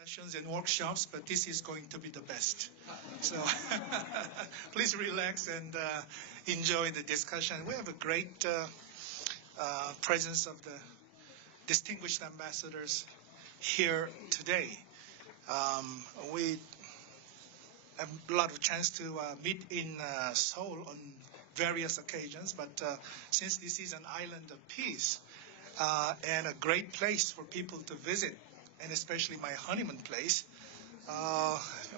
sessions and workshops, but this is going to be the best. So please relax and enjoy the discussion. We have a great presence of the distinguished ambassadors here today. We have a lot of chance to meet in Seoul on various occasions, but since this is an island of peace and a great place for people to visit, and especially my honeymoon place,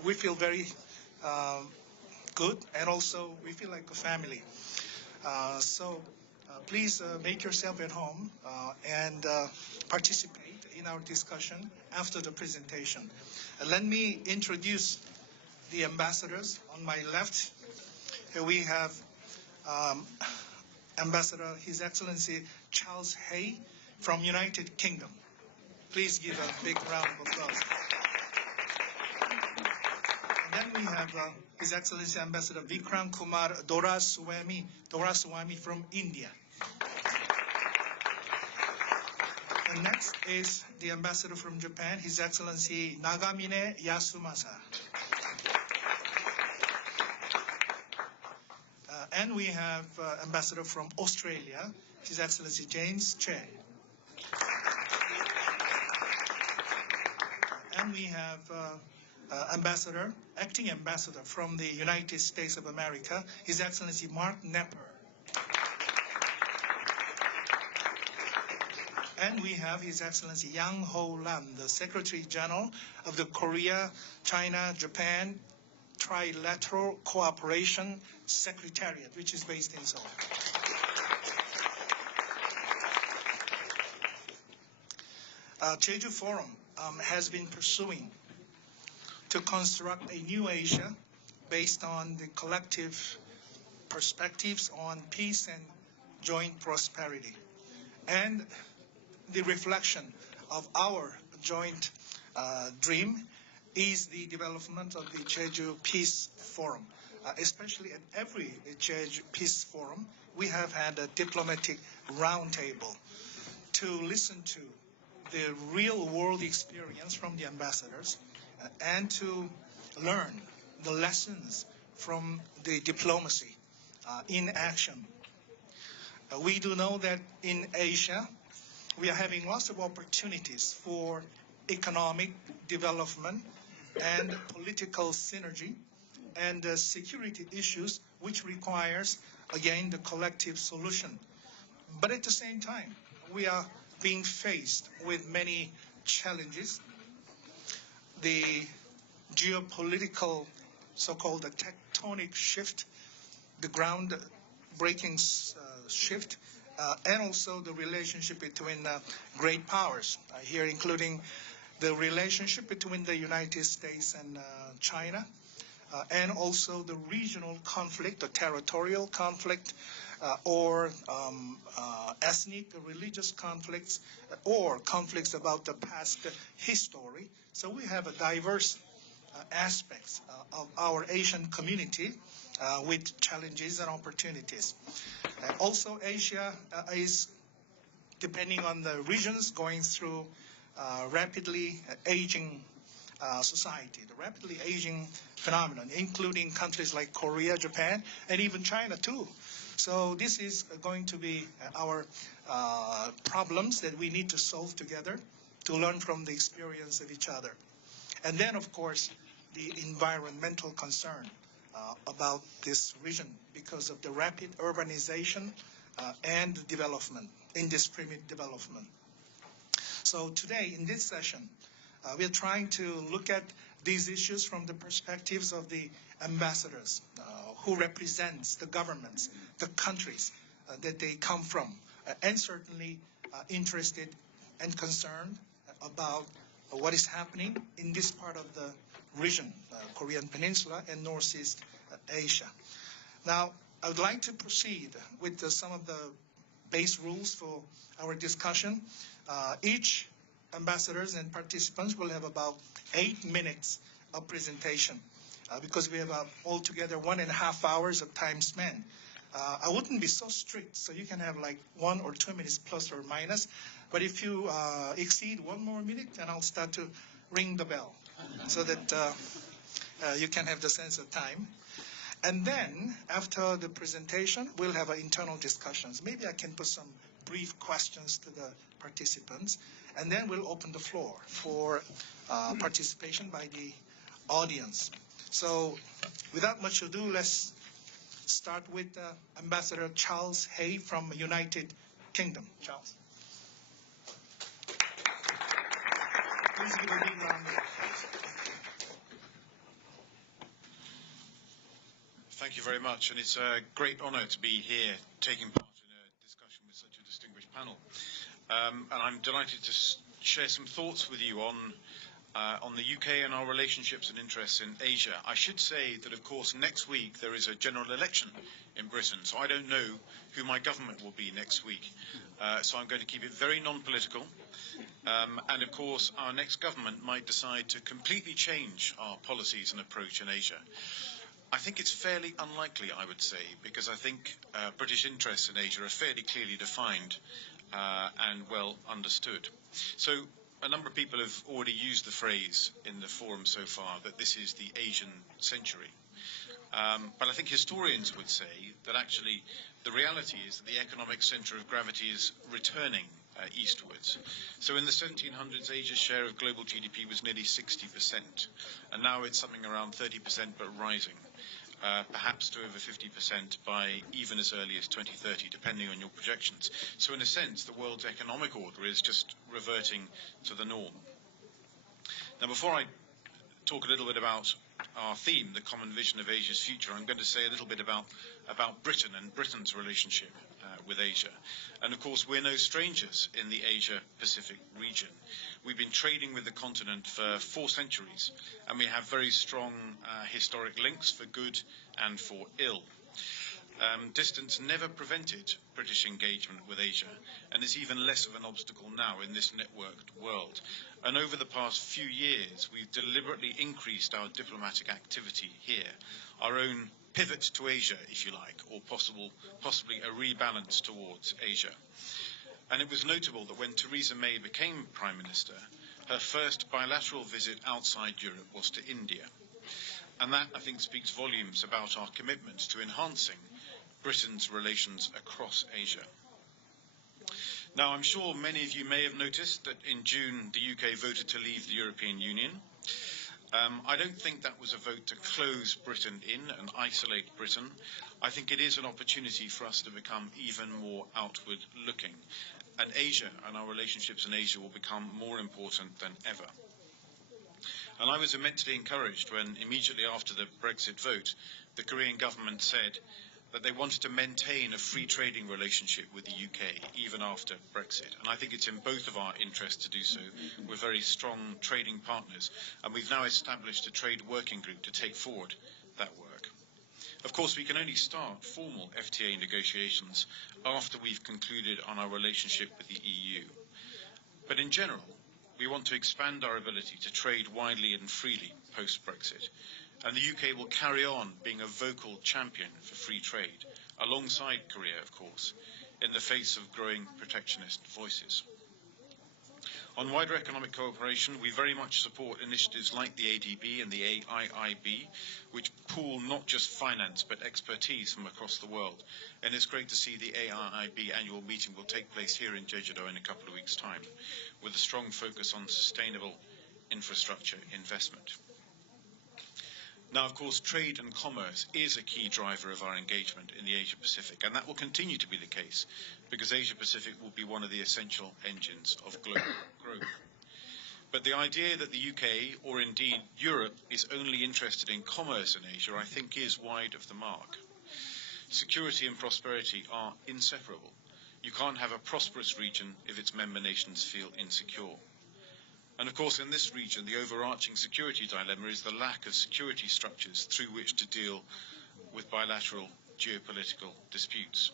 we feel very good, and also we feel like a family. So please make yourself at home and participate in our discussion after the presentation. Let me introduce the ambassadors. On my left, here we have Ambassador His Excellency Charles Hay from United Kingdom. Please give a big round of applause. And then we have His Excellency Ambassador Vikram Kumar Doraswamy from India. And next is the Ambassador from Japan, His Excellency Nagamine Yasumasa. And we have Ambassador from Australia, His Excellency James Che. And we have acting ambassador from the United States of America, His Excellency Mark Nepper. And we have His Excellency Yang Ho Lam, the Secretary General of the Korea, China, Japan Trilateral Cooperation Secretariat, which is based in Seoul. Jeju Forum has been pursuing to construct a new Asia based on the collective perspectives on peace and joint prosperity. And the reflection of our joint dream is the development of the Jeju Peace Forum. Especially at every Jeju Peace Forum, we have had a diplomatic roundtable to listen to the real world experience from the ambassadors and to learn the lessons from the diplomacy in action. We do know that in Asia, we are having lots of opportunities for economic development and political synergy and security issues, which requires, again, the collective solution. But at the same time, we are being faced with many challenges. The geopolitical, so-called tectonic shift, the ground-breaking shift, and also the relationship between great powers, here including the relationship between the United States and China, and also the regional conflict, the territorial conflict, or ethnic, religious conflicts, or conflicts about the past history. So we have a diverse aspects of our Asian community with challenges and opportunities. Also, Asia is, depending on the regions, going through rapidly aging society, the rapidly aging phenomenon, including countries like Korea, Japan, and even China too. So this is going to be our problems that we need to solve together to learn from the experience of each other. And then, of course, the environmental concern about this region because of the rapid urbanization and development, indiscriminate development. So today, in this session, we are trying to look at these issues from the perspectives of the ambassadors who represents the governments, the countries that they come from, and certainly interested and concerned about what is happening in this part of the region, Korean Peninsula and Northeast Asia. Now, I would like to proceed with some of the base rules for our discussion. Each ambassadors and participants will have about 8 minutes of presentation because we have altogether 1.5 hours of time span. I wouldn't be so strict, so you can have like 1 or 2 minutes plus or minus. But if you exceed 1 more minute, then I'll start to ring the bell so that you can have the sense of time. And then, after the presentation, we'll have internal discussions. Maybe I can put some brief questions to the participants, and then we'll open the floor for participation by the audience. So, without much ado, let's start with Ambassador Charles Hay from United Kingdom. Charles. Please give a big round of applause. Thank you very much, and it's a great honour to be here taking part in a discussion with such a distinguished panel. And I'm delighted to share some thoughts with you on the UK and our relationships and interests in Asia. I should say that, of course, next week there is a general election in Britain, so I don't know who my government will be next week. So I'm going to keep it very non-political. And, of course, our next government might decide to completely change our policies and approach in Asia. I think it's fairly unlikely, I would say, because I think British interests in Asia are fairly clearly defined and well understood. So a number of people have already used the phrase in the forum so far that this is the Asian century. But I think historians would say that actually the reality is that the economic centre of gravity is returning eastwards. So in the 1700s, Asia's share of global GDP was nearly 60%, and now it's something around 30% but rising, perhaps to over 50% by even as early as 2030, depending on your projections. So in a sense, the world's economic order is just reverting to the norm. Now, before I talk a little bit about our theme, the common vision of Asia's future, I'm going to say a little bit about Britain and Britain's relationship with Asia. And of course, we're no strangers in the Asia-Pacific region. We've been trading with the continent for 4 centuries, and we have very strong historic links for good and for ill. Distance never prevented British engagement with Asia, and is even less of an obstacle now in this networked world. And over the past few years, we've deliberately increased our diplomatic activity here, our own pivot to Asia, if you like, or possibly a rebalance towards Asia. And it was notable that when Theresa May became Prime Minister, her first bilateral visit outside Europe was to India. And that, I think, speaks volumes about our commitment to enhancing Britain's relations across Asia. Now, I'm sure many of you may have noticed that in June the UK voted to leave the European Union. I don't think that was a vote to close Britain in and isolate Britain. I think it is an opportunity for us to become even more outward looking. And Asia and our relationships in Asia will become more important than ever. And I was immensely encouraged when, immediately after the Brexit vote, the Korean government said that they wanted to maintain a free trading relationship with the UK even after Brexit. And I think it's in both of our interests to do so. We're very strong trading partners, and we've now established a trade working group to take forward that work. Of course, we can only start formal FTA negotiations after we've concluded on our relationship with the EU. But in general, we want to expand our ability to trade widely and freely post-Brexit. And the UK will carry on being a vocal champion for free trade, alongside Korea, of course, in the face of growing protectionist voices. On wider economic cooperation, we very much support initiatives like the ADB and the AIIB, which pool not just finance but expertise from across the world. And it's great to see the AIIB annual meeting will take place here in Jeju in a couple of weeks' time, with a strong focus on sustainable infrastructure investment. Now, of course, trade and commerce is a key driver of our engagement in the Asia-Pacific, and that will continue to be the case, because Asia-Pacific will be one of the essential engines of global growth. But the idea that the UK, or indeed Europe, is only interested in commerce in Asia, I think is wide of the mark. Security and prosperity are inseparable. You can't have a prosperous region if its member nations feel insecure. And of course, in this region, the overarching security dilemma is the lack of security structures through which to deal with bilateral geopolitical disputes.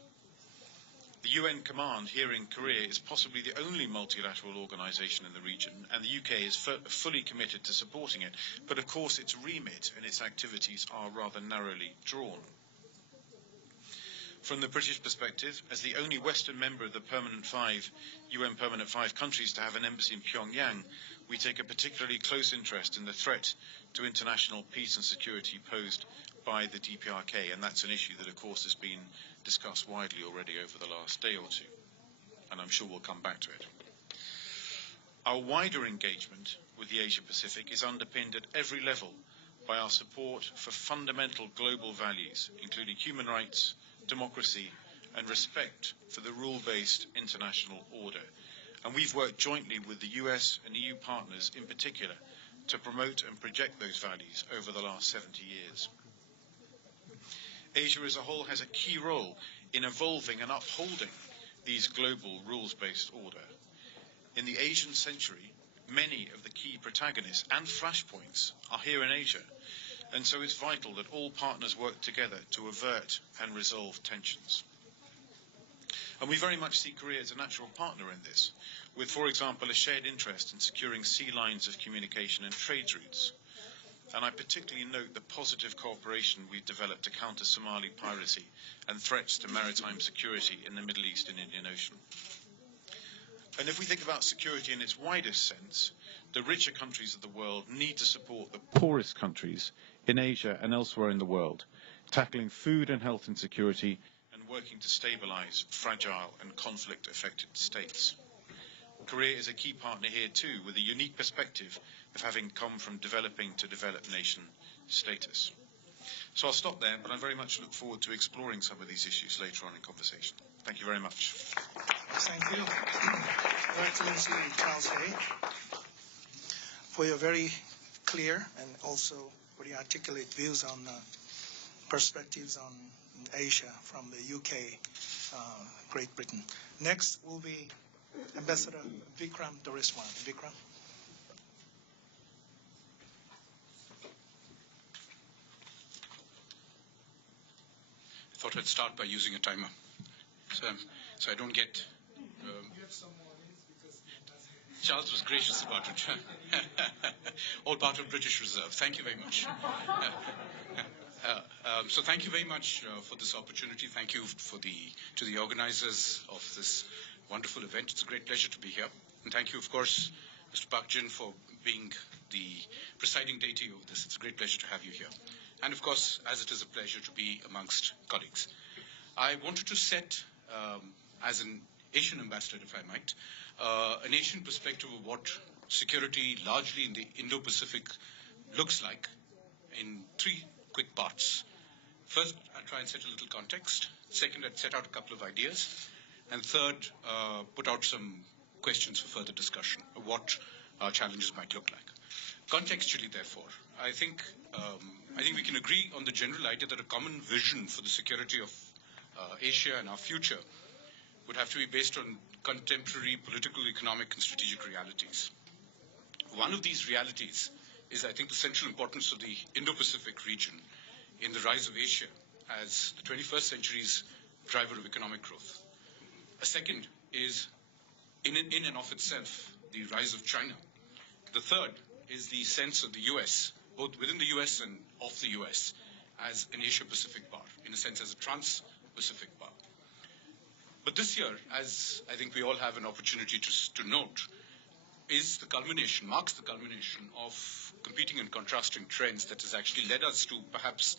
The UN Command here in Korea is possibly the only multilateral organisation in the region, and the UK is fully committed to supporting it. But of course, its remit and its activities are rather narrowly drawn. From the British perspective, as the only Western member of the UN Permanent Five countries to have an embassy in Pyongyang, we take a particularly close interest in the threat to international peace and security posed by the DPRK, and that's an issue that, of course, has been discussed widely already over the last day or two, and I'm sure we'll come back to it. Our wider engagement with the Asia-Pacific is underpinned at every level by our support for fundamental global values, including human rights, democracy, and respect for the rule-based international order. And we've worked jointly with the US and EU partners in particular to promote and project those values over the last 70 years. Asia as a whole has a key role in evolving and upholding these global rules-based order. In the Asian century, many of the key protagonists and flashpoints are here in Asia, and so it's vital that all partners work together to avert and resolve tensions. And we very much see Korea as a natural partner in this, with, for example, a shared interest in securing sea lines of communication and trade routes. And I particularly note the positive cooperation we've developed to counter Somali piracy and threats to maritime security in the Middle East and Indian Ocean. And if we think about security in its widest sense, the richer countries of the world need to support the poorest countries in Asia and elsewhere in the world, tackling food and health insecurity and working to stabilize fragile and conflict-affected states. Korea is a key partner here too, with a unique perspective of having come from developing to developed nation status. So I'll stop there, but I very much look forward to exploring some of these issues later on in conversation. Thank you very much. Thank you, Your Excellency Charles Hay, for your very clear and also very articulate views on perspectives on Asia from the UK, Great Britain. Next will be Ambassador Vikram Doriswan. Vikram. I thought I'd start by using a timer, so I don't get. Charles was gracious about it. All part of British Reserve. Thank you very much. So thank you very much for this opportunity. Thank you to the organizers of this wonderful event. It's a great pleasure to be here. And thank you, of course, Mr. Park Jin, for being the presiding deity of this. It's a great pleasure to have you here. And of course, as it is a pleasure to be amongst colleagues. I wanted to set, as an Asian ambassador, if I might, an Asian perspective of what security largely in the Indo-Pacific looks like in three quick parts. First, I'll try and set a little context. Second, I'd set out a couple of ideas. And third, put out some questions for further discussion of what our challenges might look like. Contextually, therefore, I think we can agree on the general idea that a common vision for the security of Asia and our future would have to be based on contemporary political, economic, and strategic realities. One of these realities is, I think, the central importance of the Indo-Pacific region in the rise of Asia as the 21st century's driver of economic growth. A second is, in and of itself, the rise of China. The third is the sense of the US, both within the US and of the US, as an Asia-Pacific power, in a sense as a trans-Pacific power. But this year, as I think we all have an opportunity to note, marks the culmination of competing and contrasting trends that has actually led us to perhaps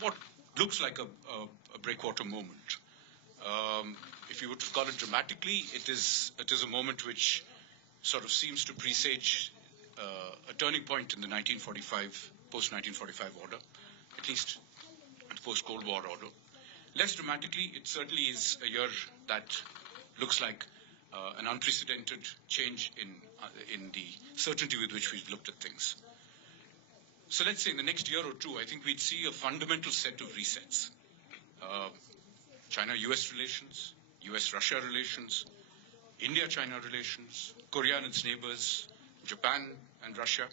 what looks like a breakwater moment. If you were to call it dramatically, it is a moment which sort of seems to presage a turning point in the post-1945 order, at least the post-Cold War order. Less dramatically, it certainly is a year that looks like an unprecedented change in the certainty with which we've looked at things. So let's say in the next year or two, I think we'd see a fundamental set of resets. China-US relations, US-Russia relations, India-China relations, Korea and its neighbors, Japan and Russia,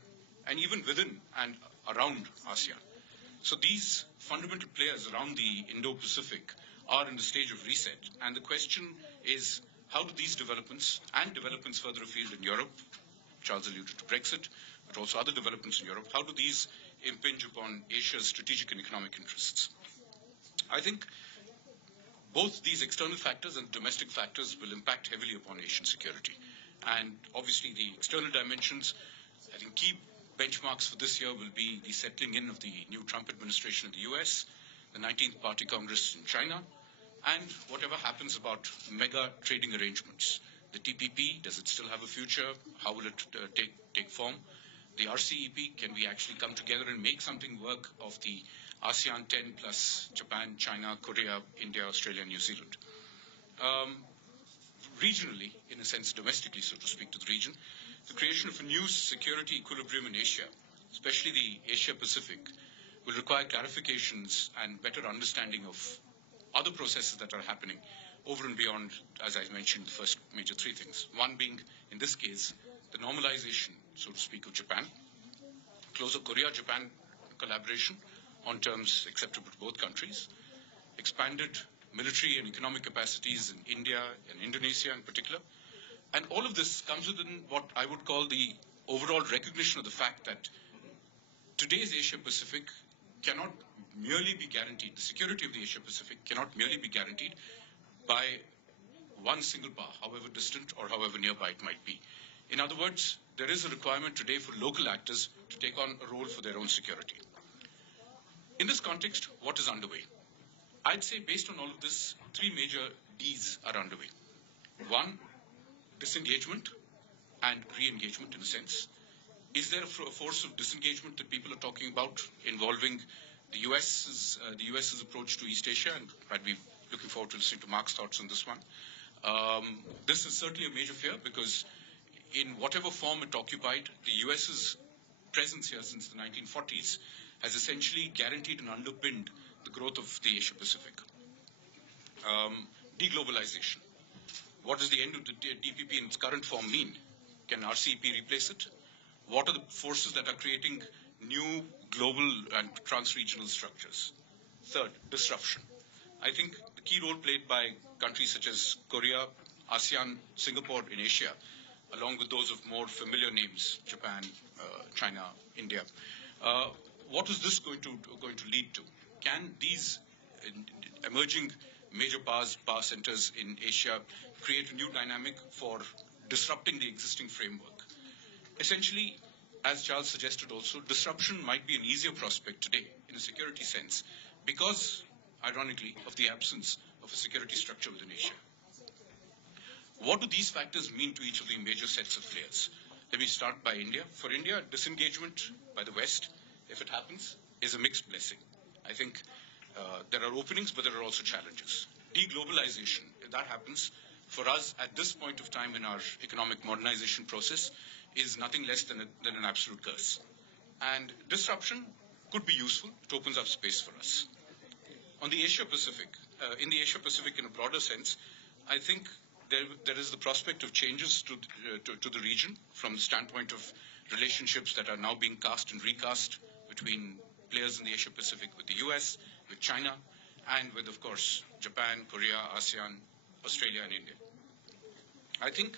and even within and around ASEAN. So these fundamental players around the Indo-Pacific are in the stage of reset. And the question is, how do these developments and developments further afield in Europe, Charles alluded to Brexit, but also other developments in Europe, how do these impinge upon Asia's strategic and economic interests? I think both these external factors and domestic factors will impact heavily upon Asian security. And obviously the external dimensions, I think key benchmarks for this year will be the settling in of the new Trump administration in the US, the 19th Party Congress in China, and whatever happens about mega trading arrangements. The TPP, does it still have a future? How will it take form? The RCEP, can we actually come together and make something work of the ASEAN 10 plus Japan, China, Korea, India, Australia, New Zealand? Regionally, in a sense, domestically, so to speak, to the region, the creation of a new security equilibrium in Asia, especially the Asia-Pacific, will require clarifications and better understanding of other processes that are happening over and beyond, as I mentioned, the first major three things. One being, in this case, the normalization, so to speak, of Japan, closer Korea-Japan collaboration on terms acceptable to both countries, expanded military and economic capacities in India and Indonesia in particular. And all of this comes within what I would call the overall recognition of the fact that today's Asia-Pacific cannot merely be guaranteed, the security of the Asia-Pacific cannot merely be guaranteed by one single power, however distant or however nearby it might be. In other words, there is a requirement today for local actors to take on a role for their own security. In this context, what is underway? I'd say based on all of this, three major Ds are underway. One, disengagement and re-engagement in a sense. Is there a force of disengagement that people are talking about involving the US's approach to East Asia? And I'd be looking forward to listening to Mark's thoughts on this one. This is certainly a major fear because in whatever form it occupied, the US's presence here since the 1940s has essentially guaranteed and underpinned the growth of the Asia Pacific. Deglobalization. What does the end of the DPP in its current form mean? Can RCEP replace it? What are the forces that are creating new global and trans-regional structures? Third, disruption. I think the key role played by countries such as Korea, ASEAN, Singapore in Asia, along with those of more familiar names, Japan, China, India. What is this going to lead to? Can these emerging major power centers in Asia create a new dynamic for disrupting the existing framework? Essentially, as Charles suggested also, disruption might be an easier prospect today in a security sense because, ironically, of the absence of a security structure within Asia. What do these factors mean to each of the major sets of players? Let me start by India. For India, disengagement by the West, if it happens, is a mixed blessing. I think there are openings, but there are also challenges. Deglobalization, if that happens, for us at this point of time in our economic modernization process, is nothing less than an absolute curse. And disruption could be useful. It opens up space for us. On the Asia-Pacific, in the Asia-Pacific in a broader sense, I think there is the prospect of changes to the region from the standpoint of relationships that are now being cast and recast between players in the Asia-Pacific with the US, with China, and with, of course, Japan, Korea, ASEAN, Australia, and India. I think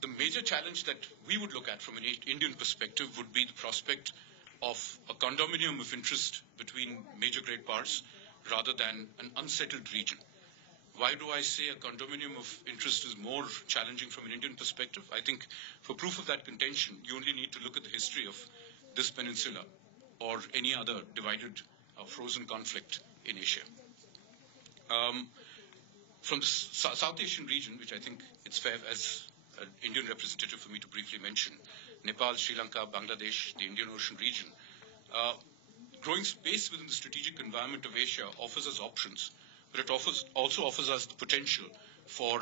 the major challenge that we would look at from an Indian perspective would be the prospect of a condominium of interest between major great powers rather than an unsettled region. Why do I say a condominium of interest is more challenging from an Indian perspective? I think for proof of that contention, you only need to look at the history of this peninsula or any other divided or frozen conflict in Asia. From the South Asian region, which I think it's fair as an Indian representative for me to briefly mention, Nepal, Sri Lanka, Bangladesh, the Indian Ocean region, growing space within the strategic environment of Asia offers us options, but it also offers us the potential for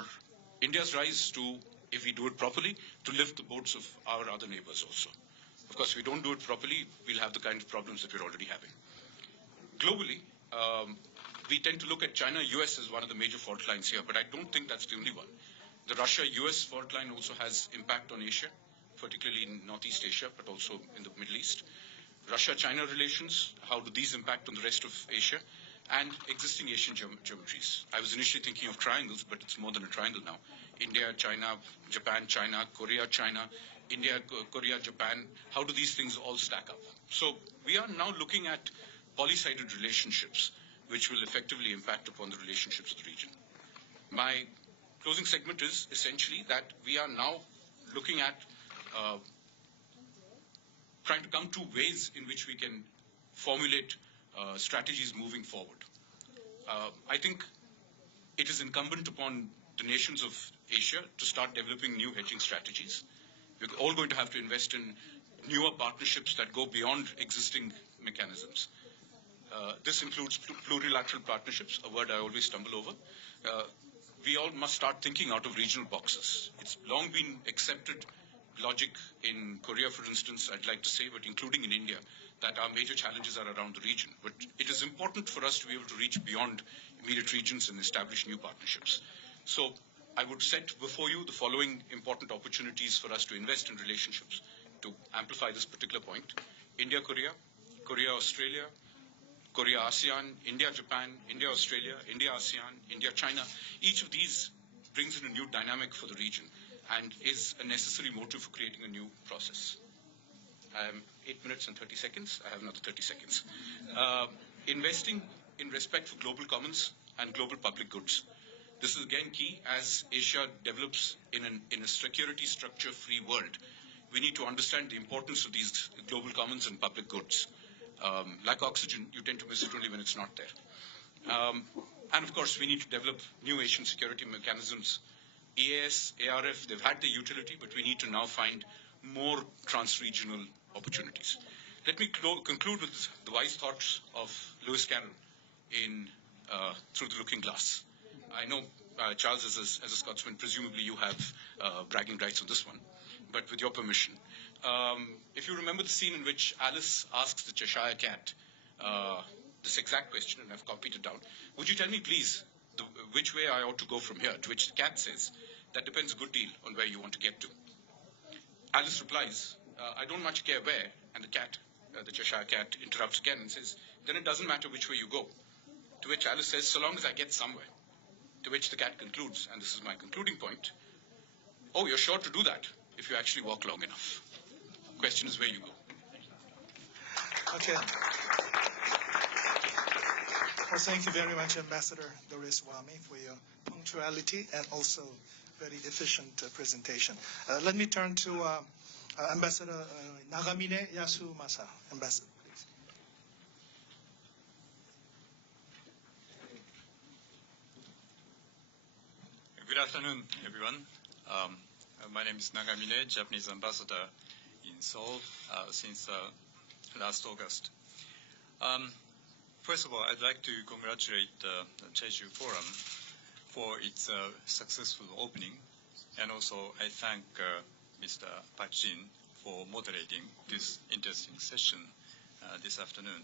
India's rise to, if we do it properly, to lift the boats of our other neighbors also. Of course, if we don't do it properly, we'll have the kind of problems that we're already having. Globally, we tend to look at China-US as one of the major fault lines here, but I don't think that's the only one. The Russia-US fault line also has impact on Asia, particularly in Northeast Asia, but also in the Middle East. Russia-China relations, how do these impact on the rest of Asia? And existing Asian geometries. I was initially thinking of triangles, but it's more than a triangle now. India, China, Japan, China, Korea, China, India, Korea, Japan. How do these things all stack up? So we are now looking at poly-sided relationships which will effectively impact upon the relationships of the region. My closing segment is essentially that we are now looking at trying to come to ways in which we can formulate strategies moving forward. I think it is incumbent upon the nations of Asia to start developing new hedging strategies. We're all going to have to invest in newer partnerships that go beyond existing mechanisms. This includes plurilateral partnerships, a word I always stumble over. We all must start thinking out of regional boxes. It's long been accepted logic in Korea, for instance, I'd like to say, but including in India, that our major challenges are around the region. But it is important for us to be able to reach beyond immediate regions and establish new partnerships. So I would set before you the following important opportunities for us to invest in relationships to amplify this particular point. India-Korea, Korea-Australia, Korea-ASEAN, India-Japan, India-Australia, India-ASEAN, India-China. Each of these brings in a new dynamic for the region and is a necessary motive for creating a new process. 8 minutes and 30 seconds. I have another 30 seconds. Investing in respect for global commons and global public goods. This is again key as Asia develops in a security structure-free world. We need to understand the importance of these global commons and public goods. Like oxygen, you tend to miss it only when it's not there. And of course, we need to develop new Asian security mechanisms. EAS, ARF, they've had their utility, but we need to now find more trans-regional opportunities. Let me conclude with the wise thoughts of Lewis Carroll in Through the Looking Glass. I know, Charles, as a Scotsman, presumably you have bragging rights on this one, but with your permission. If you remember the scene in which Alice asks the Cheshire Cat this exact question, and I've copied it down, would you tell me, please, which way I ought to go from here? To which the cat says, that depends a good deal on where you want to get to. Alice replies, I don't much care where, and the cat, the Cheshire Cat, interrupts again and says, then it doesn't matter which way you go. To which Alice says, so long as I get somewhere. To which the cat concludes, and this is my concluding point, oh, you're sure to do that if you actually walk long enough. Question is where you go. Okay. Well, thank you very much, Ambassador Doraiswamy, for your punctuality and also very efficient presentation. Let me turn to Ambassador Nagamine Yasumasa. Ambassador, please. Good afternoon, everyone. My name is Nagamine, Japanese ambassador in Seoul since last August. First of all, I'd like to congratulate the Jeju Forum for its successful opening, and also I thank Mr. Park Jin for moderating this interesting session this afternoon.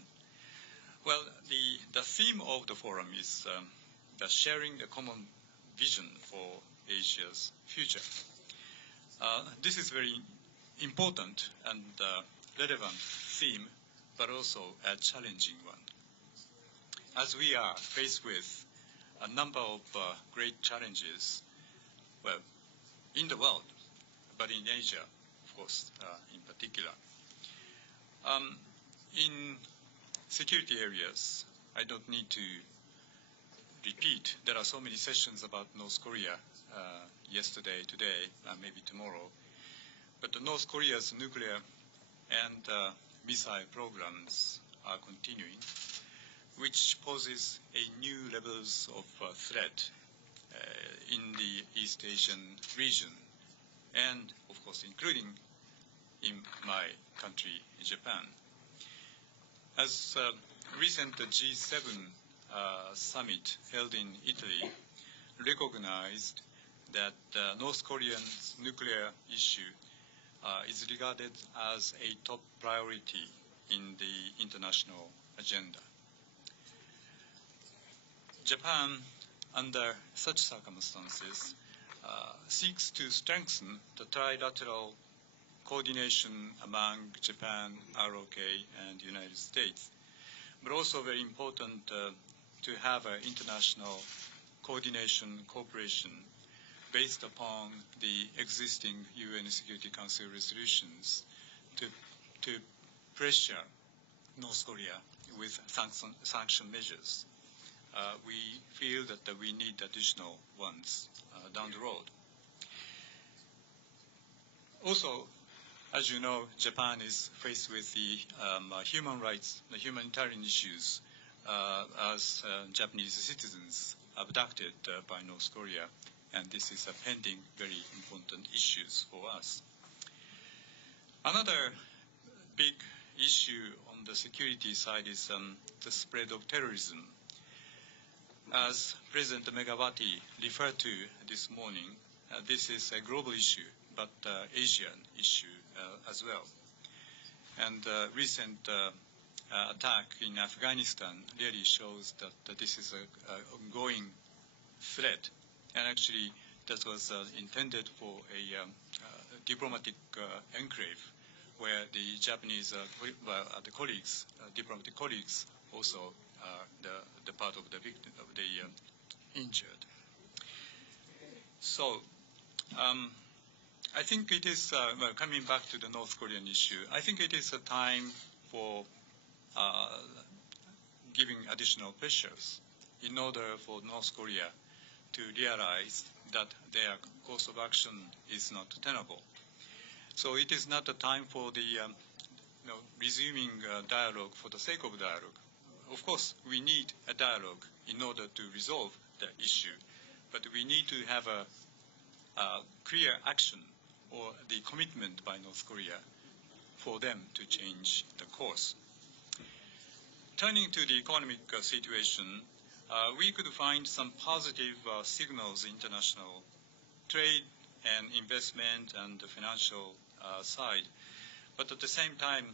Well, the theme of the forum is the sharing a common vision for Asia's future. This is very important and relevant theme, but also a challenging one. As we are faced with a number of great challenges, well, in the world, but in Asia, of course, in particular. In security areas, I don't need to repeat. There are so many sessions about North Korea yesterday, today, maybe tomorrow. But the North Korea's nuclear and missile programs are continuing, which poses a new levels of threat in the East Asian region, and of course including in my country, Japan. As recent G7 summit held in Italy recognized that North Korea's nuclear issue is regarded as a top priority in the international agenda. Japan, under such circumstances, seeks to strengthen the trilateral coordination among Japan, ROK, and the United States, but also very important to have an international coordination, cooperation based upon the existing UN Security Council resolutions to pressure North Korea with sanction measures. we feel that we need additional ones down the road. Also, as you know, Japan is faced with the human rights, the humanitarian issues as Japanese citizens abducted by North Korea, and this is a pending, very important issues for us. Another big issue on the security side is the spread of terrorism. As President Megawati referred to this morning, this is a global issue, but Asian issue as well. And recent attack in Afghanistan really shows that this is an ongoing threat. And actually, that was intended for a diplomatic enclave where the Japanese the colleagues, diplomatic colleagues, also the part of the victim of the injured. So I think it is coming back to the North Korean issue. I think it is a time for giving additional pressures in order for North Korea to realize that their course of action is not tenable. So it is not a time for the resuming dialogue for the sake of dialogue. Of course, we need a dialogue in order to resolve the issue, but we need to have a clear action or the commitment by North Korea for them to change the course. Turning to the economic situation, we could find some positive signals in international trade and investment and the financial side. But at the same time,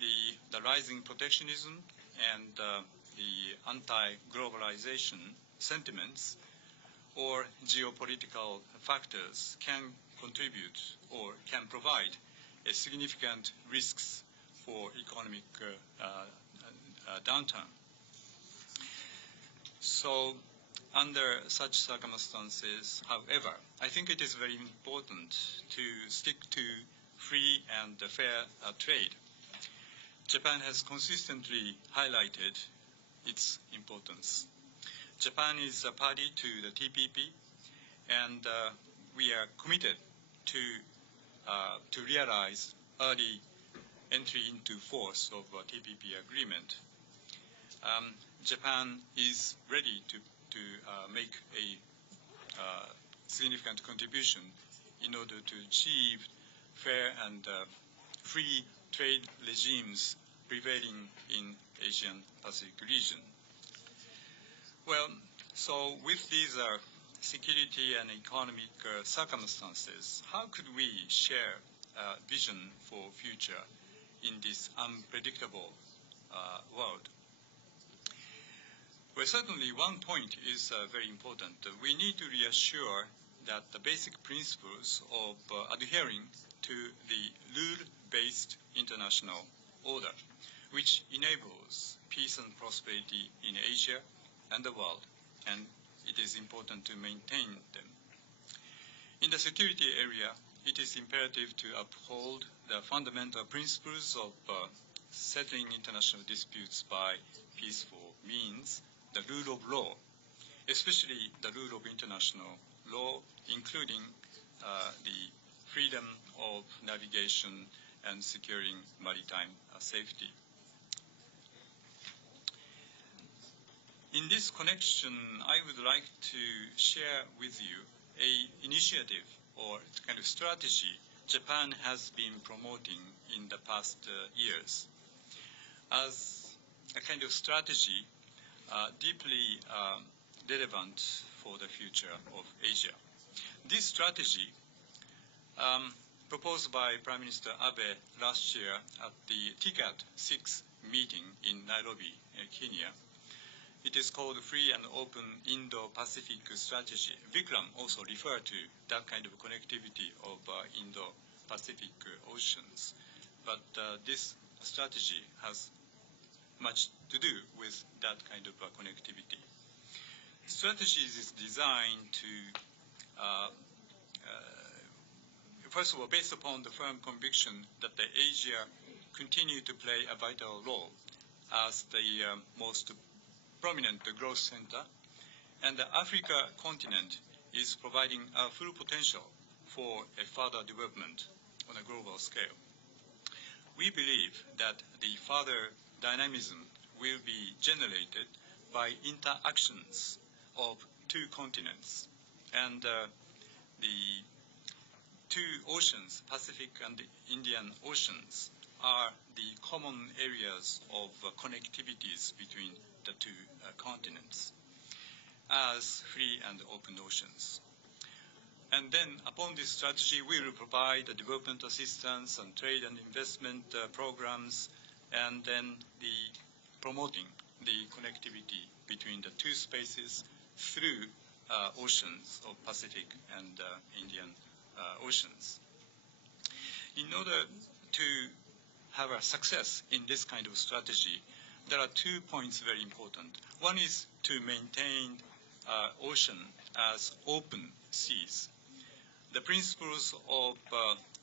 the rising protectionism and the anti-globalization sentiments or geopolitical factors can contribute or can provide a significant risks for economic downturn. So under such circumstances, however, I think it is very important to stick to free and fair trade. Japan has consistently highlighted its importance. Japan is a party to the TPP, and we are committed to realize early entry into force of a TPP agreement. Japan is ready to make a significant contribution in order to achieve fair and free trade regimes prevailing in Asian Pacific region. Well, so with these security and economic circumstances, how could we share a vision for future in this unpredictable world? Well, certainly one point is very important. We need to reassure that the basic principles of adhering to the rule-based international order, which enables peace and prosperity in Asia and the world, and it is important to maintain them. In the security area, it is imperative to uphold the fundamental principles of settling international disputes by peaceful means, the rule of law, especially the rule of international law, including the freedom of navigation and securing maritime safety. In this connection, I would like to share with you an initiative or kind of strategy Japan has been promoting in the past years as a kind of strategy deeply relevant for the future of Asia. This strategy, proposed by Prime Minister Abe last year at the TICAD 6 meeting in Nairobi, Kenya, it is called Free and Open Indo-Pacific Strategy. Vikram also referred to that kind of connectivity of Indo-Pacific oceans. But this strategy has much to do with that kind of connectivity. Strategy is designed to, first of all, based upon the firm conviction that Asia continue to play a vital role as the most prominent growth center, and the Africa continent is providing a full potential for a further development on a global scale. We believe that the further dynamism will be generated by interactions of two continents, and the two oceans, Pacific and Indian Oceans, are the common areas of connectivities between the two continents as free and open oceans. And then upon this strategy, we will provide the development assistance and trade and investment programs, and then the promoting the connectivity between the two spaces through oceans of Pacific and Indian Oceans. In order to have a success in this kind of strategy, there are 2 points very important. One is to maintain ocean as open seas. The principles of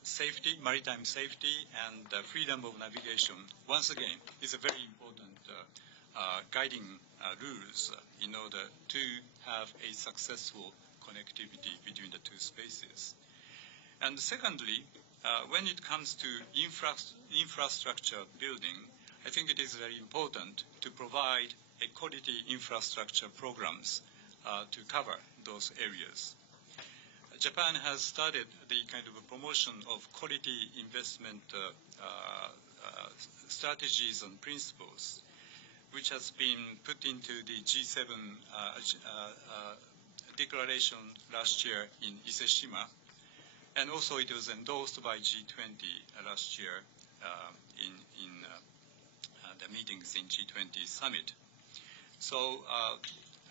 safety, maritime safety, and freedom of navigation, once again, is a very important guiding rules in order to have a successful connectivity between the two spaces. And secondly, when it comes to infrastructure building, I think it is very important to provide a quality infrastructure programs to cover those areas. Japan has started the kind of a promotion of quality investment strategies and principles, which has been put into the G7 declaration last year in Iseshima, and also it was endorsed by G20 last year in the meetings in G20 summit. So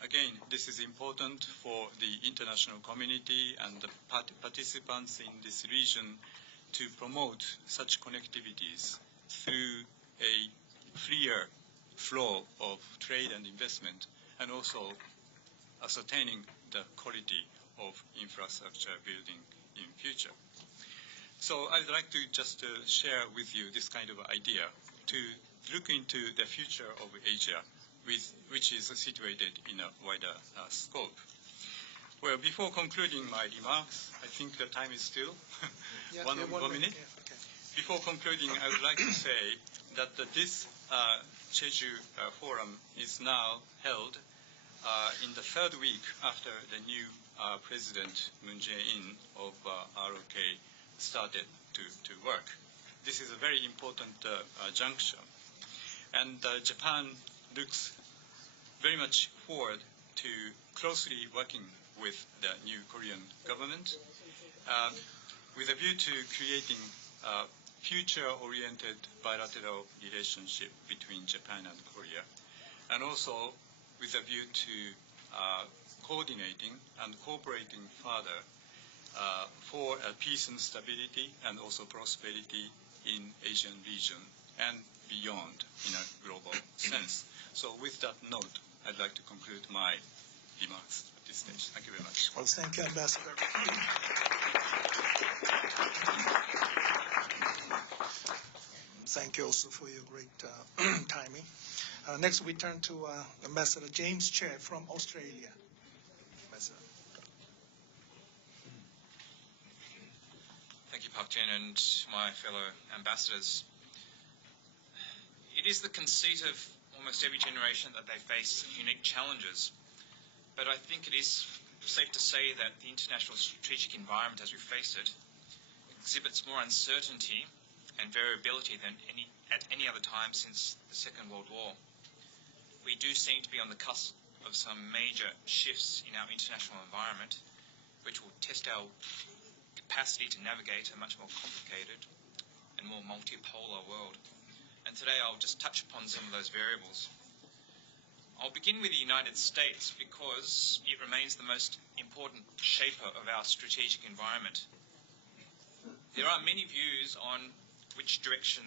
again, this is important for the international community and the participants in this region to promote such connectivities through a freer flow of trade and investment, and also ascertaining the quality of infrastructure building in future. So I'd like to just share with you this kind of idea to look into the future of Asia, which is situated in a wider scope. Well, before concluding my remarks, I think the time is still one minute. Yeah, okay. Before concluding, I would like to say that this Jeju Forum is now held in the third week after the new President Moon Jae-in of ROK started to work. This is a very important juncture, and Japan looks very much forward to closely working with the new Korean government with a view to creating a future-oriented bilateral relationship between Japan and Korea, and also with a view to coordinating and cooperating further for peace and stability and also prosperity in Asian region and beyond in a global sense. So with that note, I'd like to conclude my remarks at this stage. Thank you very much. Well, thank you, Ambassador. Thank you also for your great timing. Next, we turn to Ambassador James Chair from Australia. Ambassador. Thank you, Park Jin, and my fellow ambassadors. It is the conceit of almost every generation that they face unique challenges, but I think it is safe to say that the international strategic environment as we face it exhibits more uncertainty and variability than at any other time since the Second World War. We do seem to be on the cusp of some major shifts in our international environment, which will test our capacity to navigate a much more complicated and more multipolar world. And today I'll just touch upon some of those variables. I'll begin with the United States because it remains the most important shaper of our strategic environment. There are many views on which direction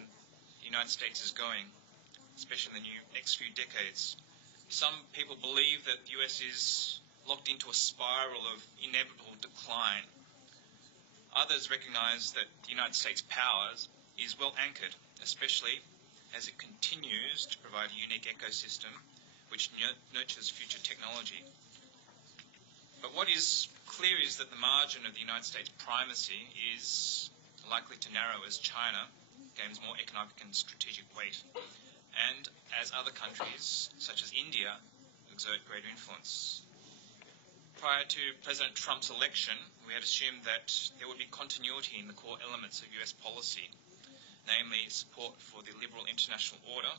the United States is going, especially in the next few decades. Some people believe that the US is locked into a spiral of inevitable decline. Others recognize that the United States' powers is well anchored, especially as it continues to provide a unique ecosystem which nurtures future technology. But what is clear is that the margin of the United States primacy is likely to narrow as China gains more economic and strategic weight, and as other countries, such as India, exert greater influence. Prior to President Trump's election, we had assumed that there would be continuity in the core elements of US policy, namely support for the liberal international order,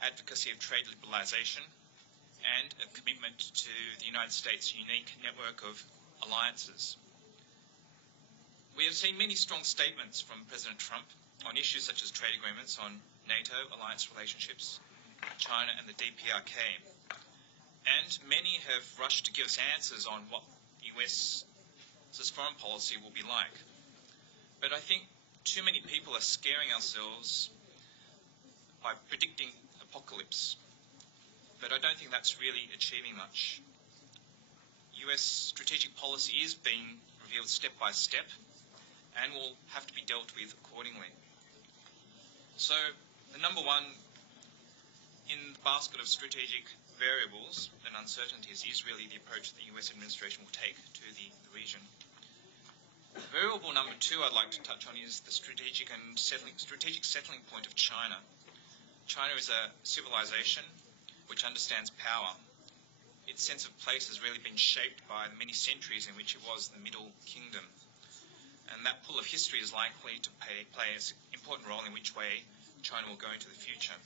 advocacy of trade liberalisation, and a commitment to the United States' unique network of alliances. We have seen many strong statements from President Trump on issues such as trade agreements on NATO alliance relationships, China and the DPRK. And many have rushed to give us answers on what US's foreign policy will be like. But I think too many people are scaring ourselves by predicting apocalypse. But I don't think that's really achieving much. US strategic policy is being revealed step by step and will have to be dealt with accordingly. So the number one in the basket of strategic variables and uncertainties is really the approach the US administration will take to the region. Variable number two I'd like to touch on is the strategic settling point of China. China is a civilization which understands power. Its sense of place has really been shaped by the many centuries in which it was the Middle Kingdom. And that pull of history is likely to play an important role in which way China will go into the future.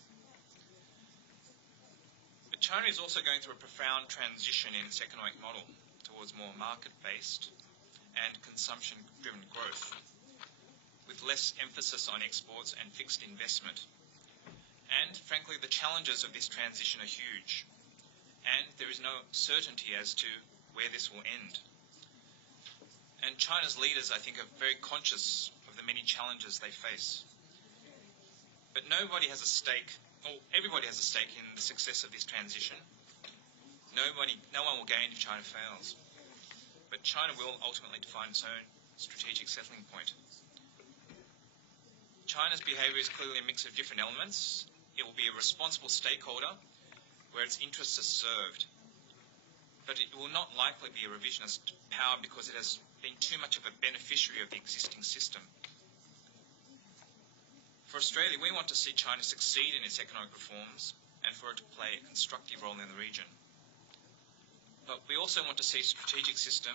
But China is also going through a profound transition in its economic model towards more market-based and consumption-driven growth, with less emphasis on exports and fixed investment. And frankly, the challenges of this transition are huge, and there is no certainty as to where this will end. And China's leaders, I think, are very conscious of the many challenges they face. But everybody has a stake in the success of this transition. No one will gain if China fails. But China will ultimately define its own strategic settling point. China's behaviour is clearly a mix of different elements. It will be a responsible stakeholder where its interests are served. But it will not likely be a revisionist power because it has been too much of a beneficiary of the existing system. For Australia, we want to see China succeed in its economic reforms and for it to play a constructive role in the region. But we also want to see a strategic system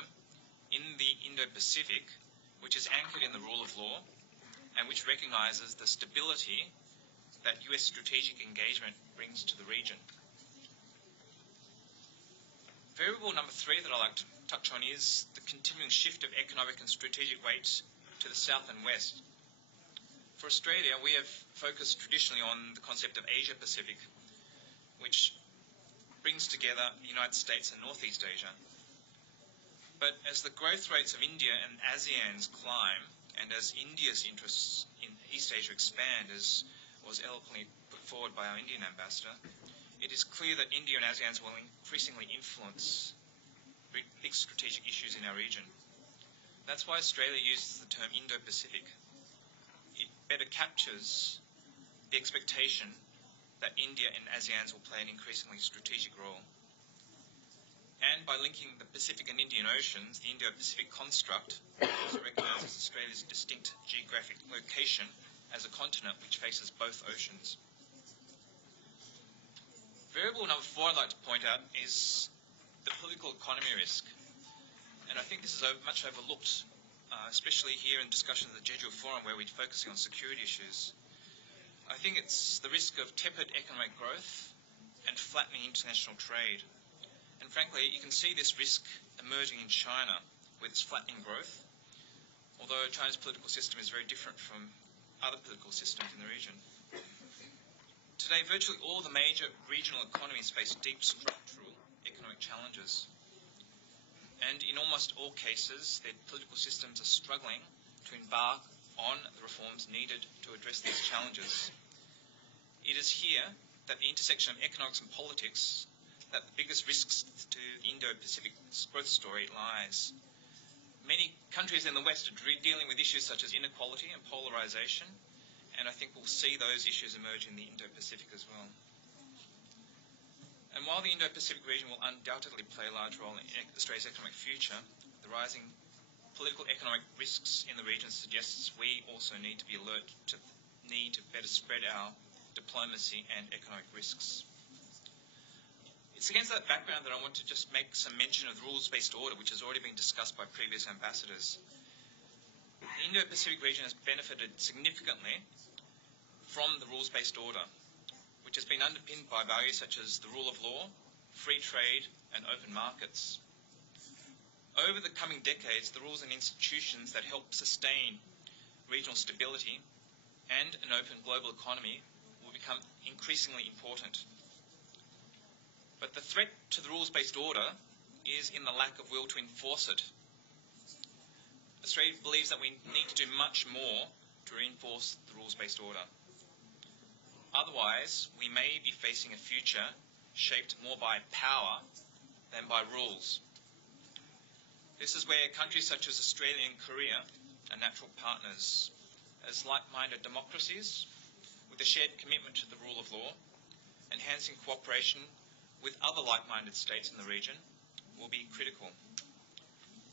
in the Indo-Pacific which is anchored in the rule of law and which recognises the stability that US strategic engagement brings to the region. Variable number three that I'd like to touch on is the continuing shift of economic and strategic weights to the south and west. For Australia, we have focused traditionally on the concept of Asia-Pacific, which brings together the United States and Northeast Asia. But as the growth rates of India and ASEAN's climb, and as India's interests in East Asia expand, as was eloquently put forward by our Indian ambassador, it is clear that India and ASEAN will increasingly influence big strategic issues in our region. That's why Australia uses the term Indo-Pacific. It better captures the expectation that India and ASEAN will play an increasingly strategic role. And by linking the Pacific and Indian Oceans, the Indo-Pacific construct also recognises Australia's distinct geographic location as a continent which faces both oceans. Variable number four I'd like to point out is the political economy risk. And I think this is much overlooked, especially here in discussions at the Jeju Forum where we're focusing on security issues. I think it's the risk of tepid economic growth and flattening international trade. And frankly, you can see this risk emerging in China with its flattening growth, although China's political system is very different from other political systems in the region. Today, virtually all the major regional economies face deep structural economic challenges. And in almost all cases, their political systems are struggling to embark on the reforms needed to address these challenges. It is here that the intersection of economics and politics that the biggest risks to the Indo-Pacific growth story lies. Many countries in the West are dealing with issues such as inequality and polarization, and I think we'll see those issues emerge in the Indo-Pacific as well. And while the Indo-Pacific region will undoubtedly play a large role in Australia's economic future, the rising political economic risks in the region suggests we also need to be alert to the need to better spread our diplomacy and economic risks. It's against that background that I want to just make some mention of the rules-based order, which has already been discussed by previous ambassadors. The Indo-Pacific region has benefited significantly from the rules-based order, which has been underpinned by values such as the rule of law, free trade, and open markets. Over the coming decades, the rules and institutions that help sustain regional stability and an open global economy will become increasingly important. But the threat to the rules-based order is in the lack of will to enforce it. Australia believes that we need to do much more to reinforce the rules-based order. Otherwise, we may be facing a future shaped more by power than by rules. This is where countries such as Australia and Korea are natural partners. As like-minded democracies, with a shared commitment to the rule of law, enhancing cooperation with other like-minded states in the region will be critical.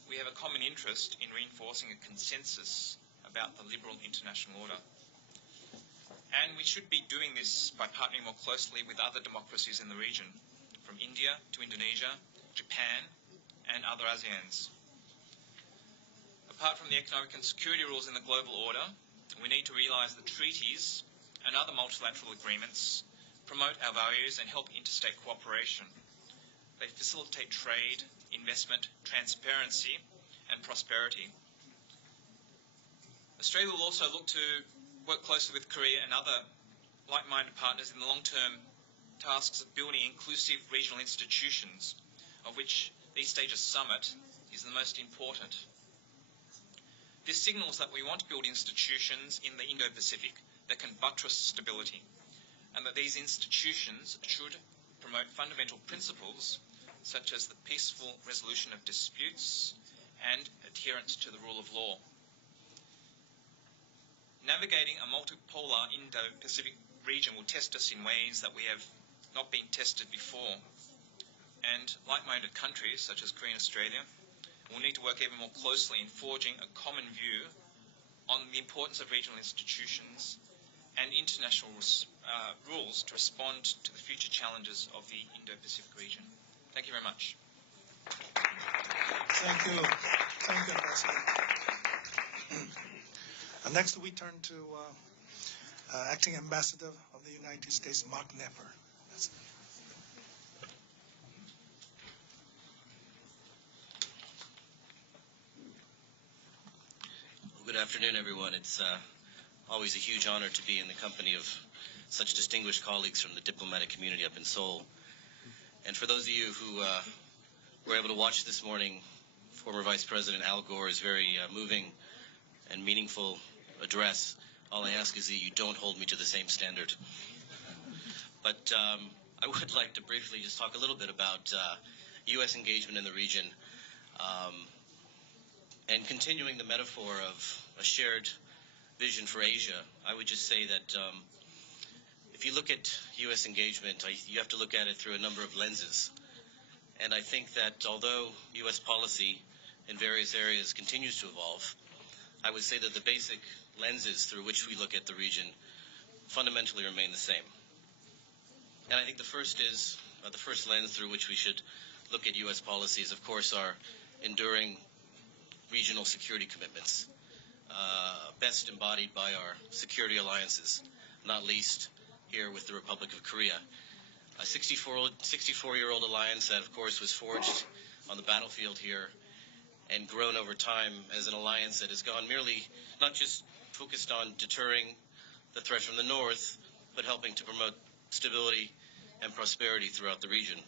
We have a common interest in reinforcing a consensus about the liberal international order. And we should be doing this by partnering more closely with other democracies in the region, from India to Indonesia, Japan, and other ASEANs. Apart from the economic and security rules in the global order, we need to realise that treaties and other multilateral agreements promote our values and help interstate cooperation. They facilitate trade, investment, transparency, and prosperity. Australia will also look to work closely with Korea and other like-minded partners in the long-term tasks of building inclusive regional institutions, of which the East Asia Summit is the most important. This signals that we want to build institutions in the Indo-Pacific that can buttress stability, and that these institutions should promote fundamental principles such as the peaceful resolution of disputes and adherence to the rule of law. Navigating a multipolar Indo-Pacific region will test us in ways that we have not been tested before. And like-minded countries, such as Korea and Australia, will need to work even more closely in forging a common view on the importance of regional institutions and international rules to respond to the future challenges of the Indo-Pacific region. Thank you very much. Thank you. Thank you, Ambassador. Next, we turn to Acting Ambassador of the United States, Mark Knepper. Good afternoon, everyone. It's always a huge honor to be in the company of such distinguished colleagues from the diplomatic community up in Seoul. And for those of you who were able to watch this morning, former Vice President Al Gore's very moving and meaningful address, all I ask is that you don't hold me to the same standard. But I would like to briefly just talk a little bit about U.S. engagement in the region and continuing the metaphor of a shared vision for Asia. I would just say that if you look at U.S. engagement, you have to look at it through a number of lenses. And I think that although U.S. policy in various areas continues to evolve, I would say that the basic lenses through which we look at the region fundamentally remain the same. And I think the first lens through which we should look at U.S. policy is, of course, our enduring regional security commitments, best embodied by our security alliances, not least here with the Republic of Korea. A 64-year-old alliance that, of course, was forged on the battlefield here and grown over time as an alliance that has gone merely not just focused on deterring the threat from the north, but helping to promote stability and prosperity throughout the region.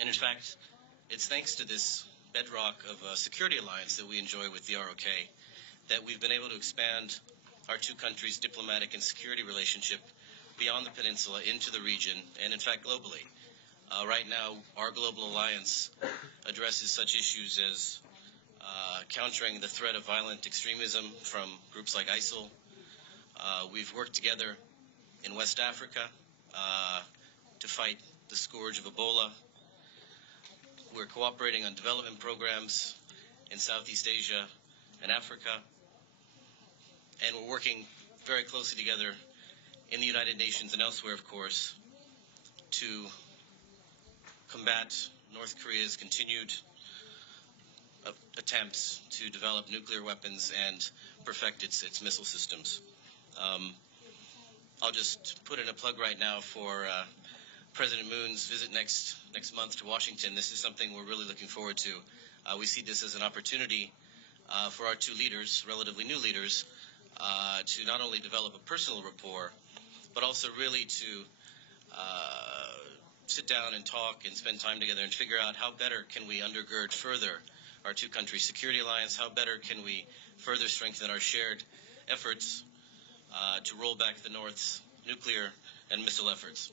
And in fact, it's thanks to this bedrock of a security alliance that we enjoy with the ROK that we've been able to expand our two countries' diplomatic and security relationship beyond the peninsula into the region and, in fact, globally. Right now, our global alliance addresses such issues as countering the threat of violent extremism from groups like ISIL. We've worked together in West Africa to fight the scourge of Ebola. We're cooperating on development programs in Southeast Asia and Africa. And we're working very closely together in the United Nations and elsewhere, of course, to combat North Korea's continued attempts to develop nuclear weapons and perfect its missile systems. I'll just put in a plug right now for President Moon's visit next month to Washington. This is something we're really looking forward to. We see this as an opportunity for our two leaders, relatively new leaders, to not only develop a personal rapport, but also really to sit down and talk and spend time together and figure out how better can we undergird further our two countries' security alliance, how better can we further strengthen our shared efforts to roll back the North's nuclear and missile efforts.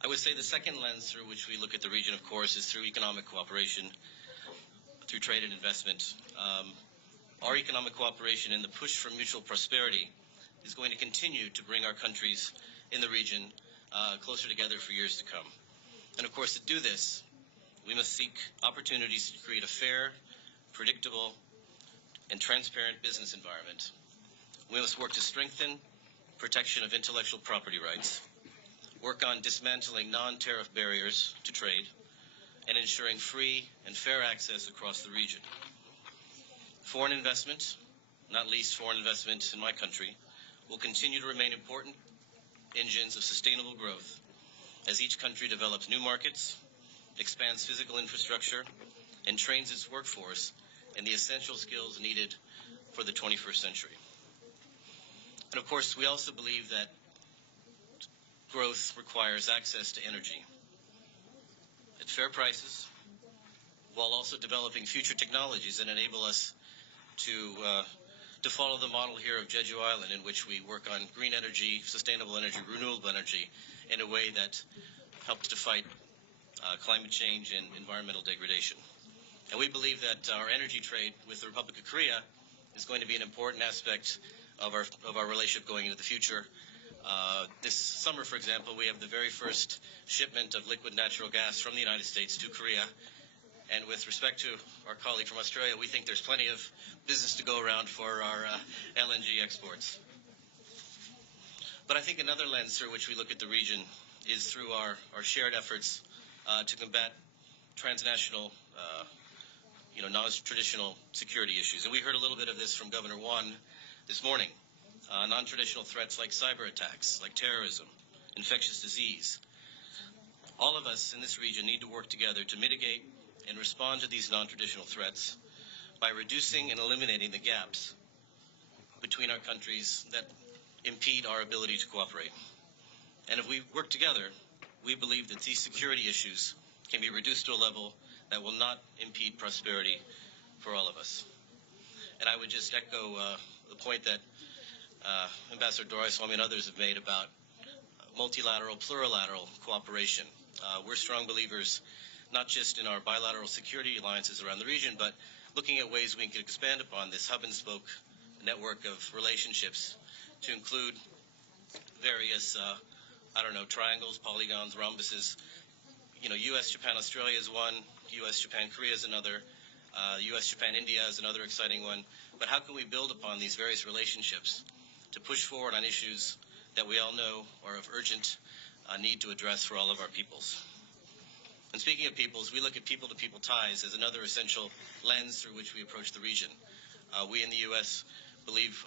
I would say the second lens through which we look at the region, of course, is through economic cooperation, through trade and investment. Our economic cooperation and the push for mutual prosperity is going to continue to bring our countries in the region closer together for years to come. And of course, to do this, we must seek opportunities to create a fair, predictable, and transparent business environment. We must work to strengthen protection of intellectual property rights, work on dismantling non-tariff barriers to trade, and ensuring free and fair access across the region. Foreign investment, not least foreign investment in my country, will continue to remain important engines of sustainable growth as each country develops new markets, expands physical infrastructure, and trains its workforce in the essential skills needed for the 21st century. And of course, we also believe that growth requires access to energy at fair prices, while also developing future technologies that enable us to follow the model here of Jeju Island, in which we work on green energy, sustainable energy, renewable energy, in a way that helps to fight climate change and environmental degradation. And we believe that our energy trade with the Republic of Korea is going to be an important aspect of our relationship going into the future. This summer, for example, we have the very first shipment of liquid natural gas from the United States to Korea. And with respect to our colleague from Australia, we think there's plenty of business to go around for our LNG exports. But I think another lens through which we look at the region is through our shared efforts to combat transnational, non-traditional security issues. And we heard a little bit of this from Governor Won this morning. Non-traditional threats like cyber attacks, like terrorism, infectious disease. All of us in this region need to work together to mitigate and respond to these non-traditional threats by reducing and eliminating the gaps between our countries that impede our ability to cooperate. And if we work together, we believe that these security issues can be reduced to a level that will not impede prosperity for all of us. And I would just echo the point that Ambassador Doraiswamy and others have made about multilateral, plurilateral cooperation. We're strong believers not just in our bilateral security alliances around the region, but looking at ways we can expand upon this hub-and-spoke network of relationships to include various, triangles, polygons, rhombuses. U.S., Japan, Australia is one, U.S., Japan, Korea is another, U.S., Japan, India is another exciting one. But how can we build upon these various relationships to push forward on issues that we all know are of urgent need to address for all of our peoples? And speaking of peoples, we look at people-to-people ties as another essential lens through which we approach the region. We in the U.S. believe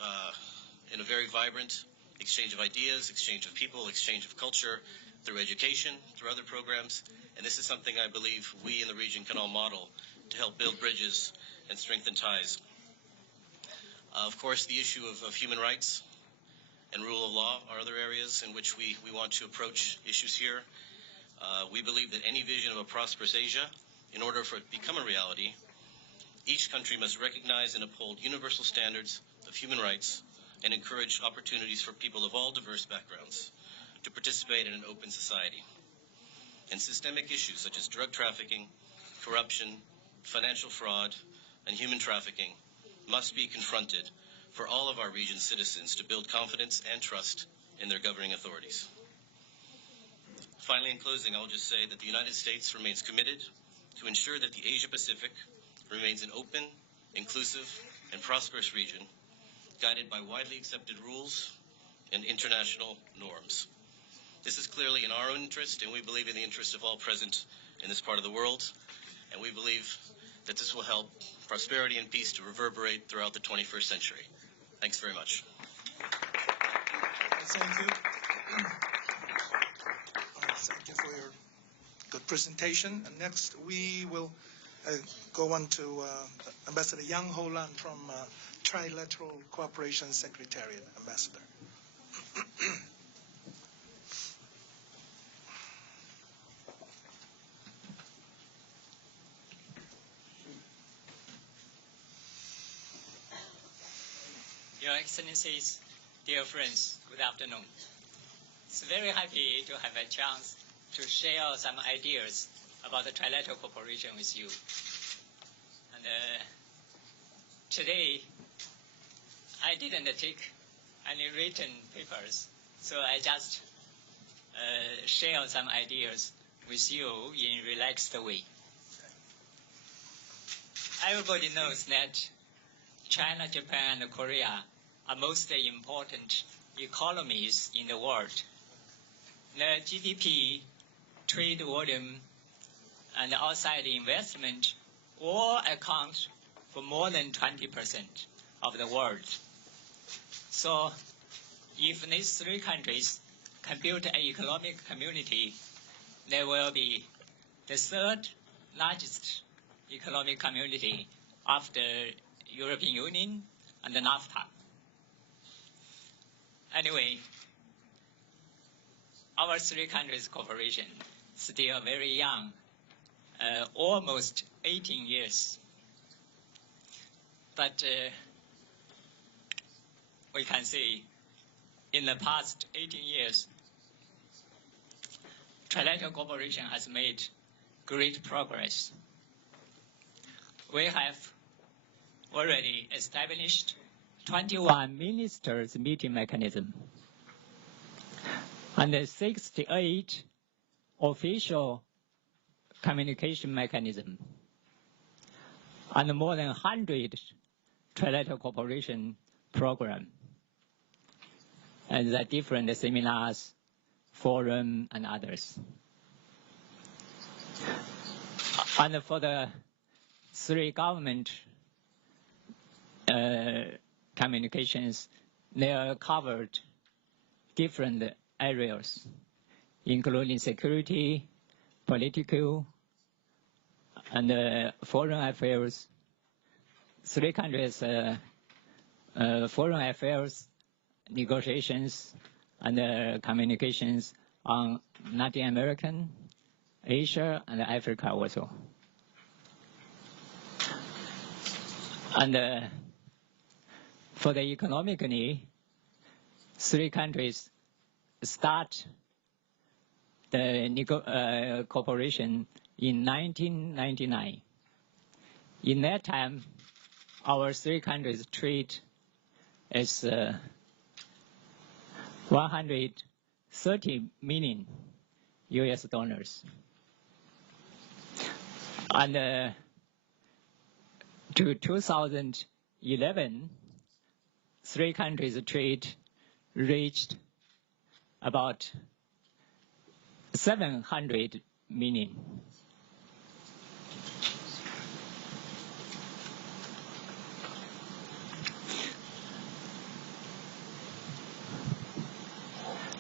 in a very vibrant exchange of ideas, exchange of people, exchange of culture, through education, through other programs. And this is something I believe we in the region can all model to help build bridges and strengthen ties. Of course, the issue of human rights and rule of law are other areas in which we want to approach issues here. We believe that any vision of a prosperous Asia, in order for it to become a reality, each country must recognize and uphold universal standards of human rights and encourage opportunities for people of all diverse backgrounds to participate in an open society. And systemic issues such as drug trafficking, corruption, financial fraud, and human trafficking must be confronted for all of our region's citizens to build confidence and trust in their governing authorities. Finally, in closing, I'll just say that the United States remains committed to ensure that the Asia-Pacific remains an open, inclusive, and prosperous region, guided by widely accepted rules and international norms. This is clearly in our own interest, and we believe in the interest of all present in this part of the world, and we believe that this will help prosperity and peace to reverberate throughout the 21st century. Thanks very much. Thank you. Thank you for your good presentation. And next, we will go on to Ambassador Yang Ho-lan from Trilateral Cooperation Secretariat. Ambassador. Your Excellencies, dear friends, good afternoon. It's very happy to have a chance to share some ideas about the trilateral cooperation with you. And today, I didn't take any written papers, so I just share some ideas with you in a relaxed way. Everybody knows that China, Japan, and Korea are most important economies in the world. The GDP, trade volume, and outside investment all account for more than 20% of the world. So if these three countries can build an economic community, they will be the third largest economic community after European Union and the NAFTA. Anyway, our three countries' cooperation still very young, almost 18 years. But we can see in the past 18 years, trilateral cooperation has made great progress. We have already established 21 ministers meeting mechanism and 68 official communication mechanism and more than 100 trilateral cooperation program and the different seminars, forum, and others. And for the three government communications, they are covered different areas, including security, political, and foreign affairs. Three countries' foreign affairs, negotiations, and communications on Latin American, Asia, and Africa also. And for the economically, three countries start the cooperation in 1999. In that time, our three countries trade as 130 million US dollars. And to 2011, three countries' trade reached about 700 million.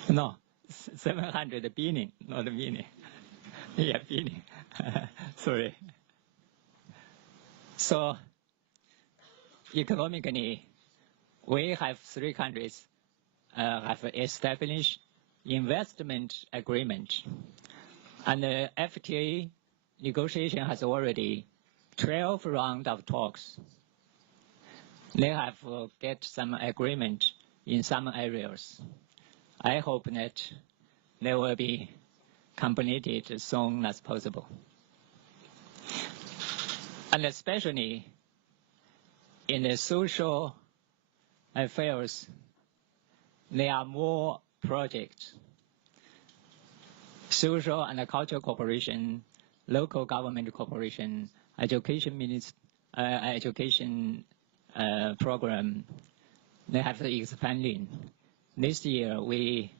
No, 700 billion, not a million. Yeah, billion. Sorry. So, economically, we have three countries have established investment agreement. And the FTA negotiation has already 12 rounds of talks. They have get some agreement in some areas. I hope that they will be completed as soon as possible. And especially in the social affairs, there are more projects. social and cultural cooperation, local government cooperation, education program, they have to expanding. This year we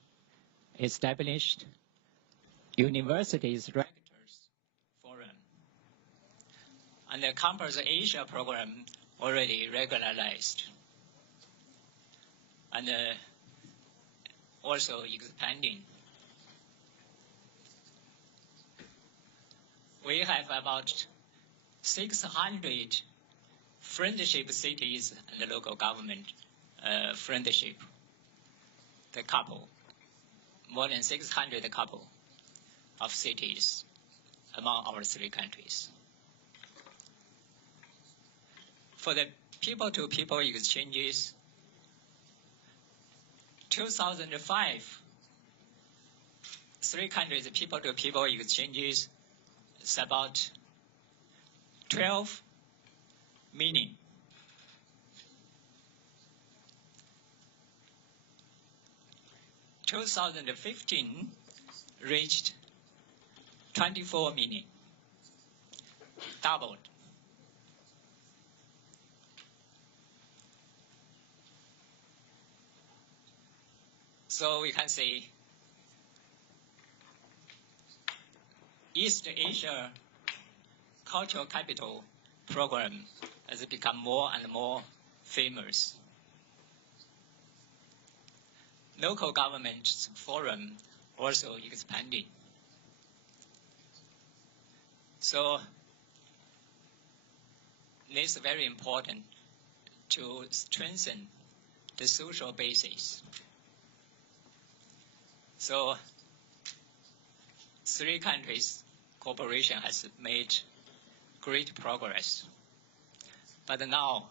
established Universities Rectors Forum, and the Campus Asia program already regularized, and also expanding. We have about 600 friendship cities and the local government friendship, the couple, more than 600 couple of cities among our 3 countries. For the people-to-people exchanges, 2005, 3 countries people-to-people exchanges is about 12 million. In 2015 reached 24 million, doubled. So we can say East Asia Cultural Capital Program has become more and more famous. Local government forum also expanding. So this is very important to strengthen the social basis. So 3 countries' cooperation has made great progress. But now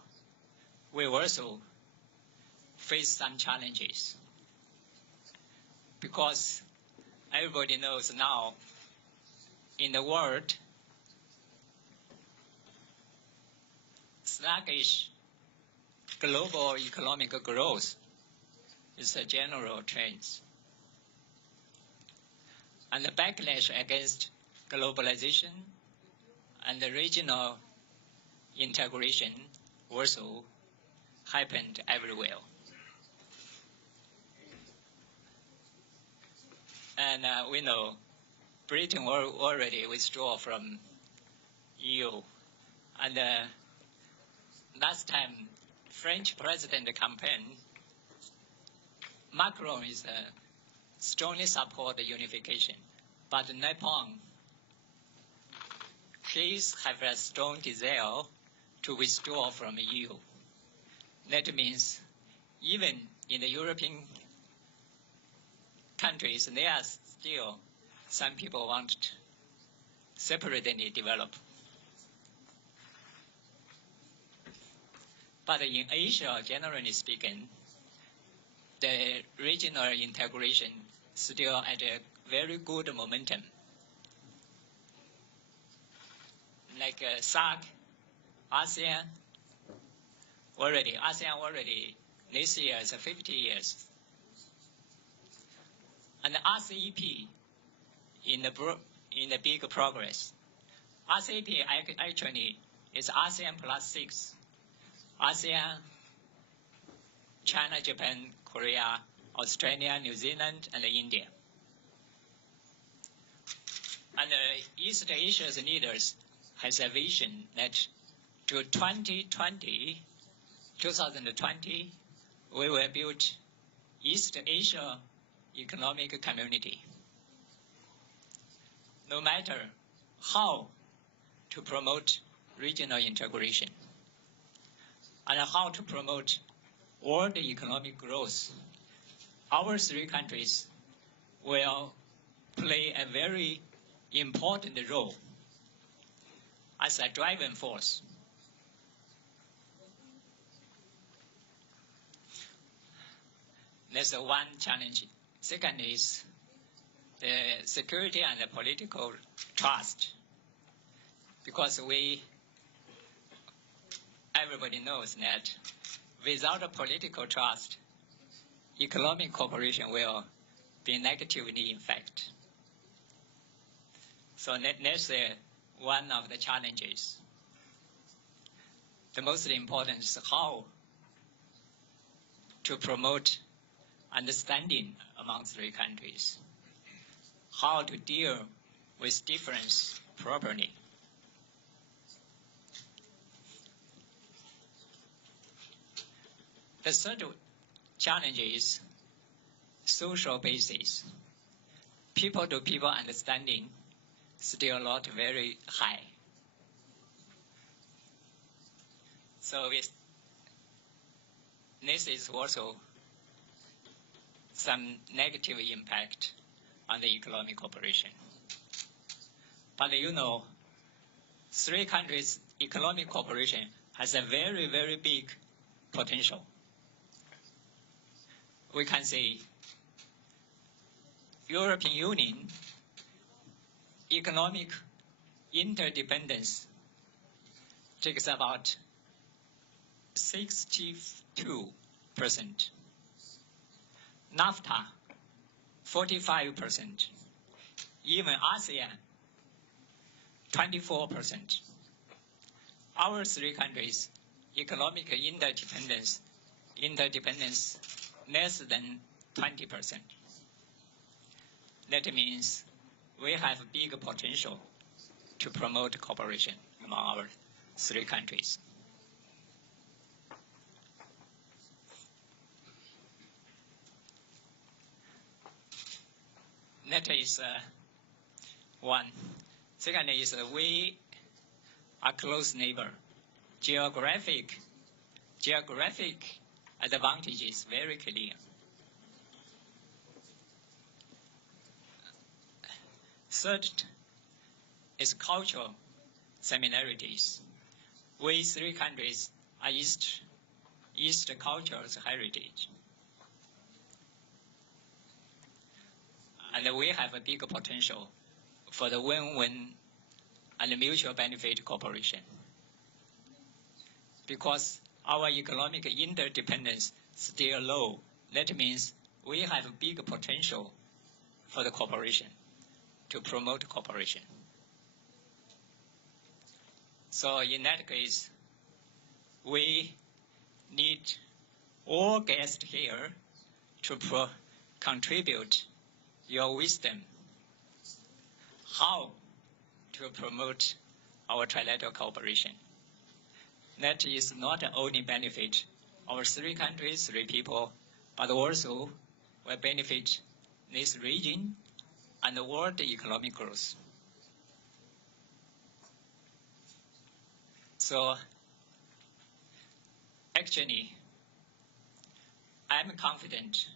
we also face some challenges, because everybody knows now in the world, sluggish global economic growth is a general trend. And the backlash against globalization and the regional integration also happened everywhere. And we know Britain already withdrew from EU. And last time, French president campaign, Macron is strongly support the unification. But Nepal, he have a strong desire to withdraw from EU. That means even in the European countries, there are still some people want to separately develop. But in Asia, generally speaking, the regional integration still at a very good momentum. Like SAARC, ASEAN already this year is 50 years. And RCEP in the big progress. RCEP actually is ASEAN plus 6. ASEAN, China, Japan, Korea, Australia, New Zealand, and India. And East Asia's leaders has a vision that to 2020, we will build East Asia economic community. No matter how to promote regional integration and how to promote world economic growth, our 3 countries will play a very important role as a driving force. That's one challenge. Second is the security and the political trust, because everybody knows that without a political trust, economic cooperation will be negatively affected. So that's one of the challenges. The most important is how to promote understanding among three countries, how to deal with difference properly. The third challenge is social basis. People-to-people understanding still not very high. So this is also some negative impact on the economic cooperation. But you know, three countries' economic cooperation has a very, very big potential. We can say European Union economic interdependence takes about 62%. NAFTA, 45%. Even ASEAN, 24%. Our three countries' economic interdependence less than 20%. That means we have big potential to promote cooperation among our three countries. That is one. Second is we are close neighbor. Geographic advantage is very clear. Third is cultural similarities. We three countries are East culture's heritage. And we have a big potential for the win-win and mutual benefit cooperation. Because our economic interdependence is still low, that means we have a big potential for the cooperation, to promote cooperation. So in that case, we need all guests here to contribute your wisdom how to promote our trilateral cooperation. That is not only benefit our three countries, three people, but also will benefit this region and the world economic growth. So actually, I'm confident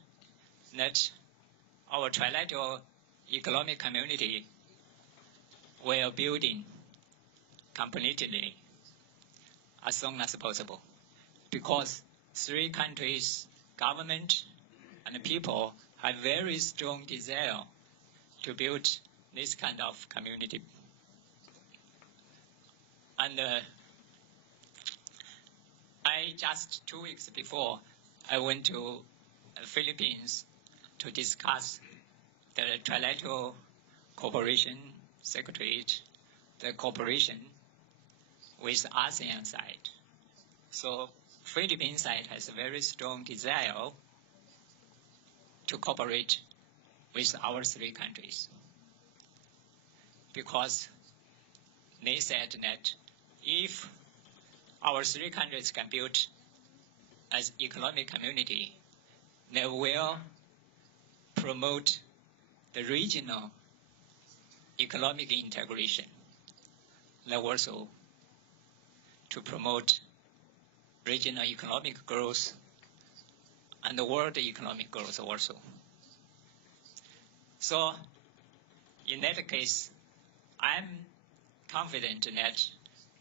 that our trilateral economic community will building completely as soon as possible, because three countries, government and people have very strong desire to build this kind of community. And I just 2 weeks before, I went to Philippines to discuss the trilateral cooperation secretariat, the cooperation with ASEAN side. So Philippine side has a very strong desire to cooperate with our three countries, because they said that if our three countries can build as economic community, they will promote the regional economic integration. They also to promote regional economic growth and the world economic growth also. So in that case, I'm confident that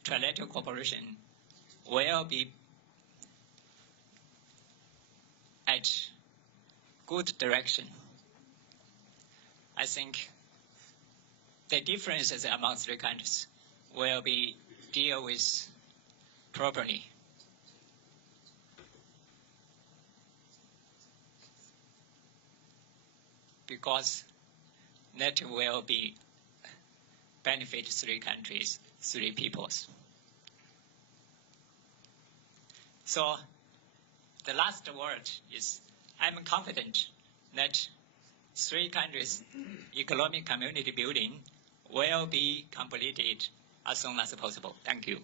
trilateral cooperation will be at good direction. I think the differences among three countries will be dealt with properly. Because that will be benefit three countries, three peoples. So the last word is I'm confident that three countries' economic community building will be completed as soon as possible. Thank you.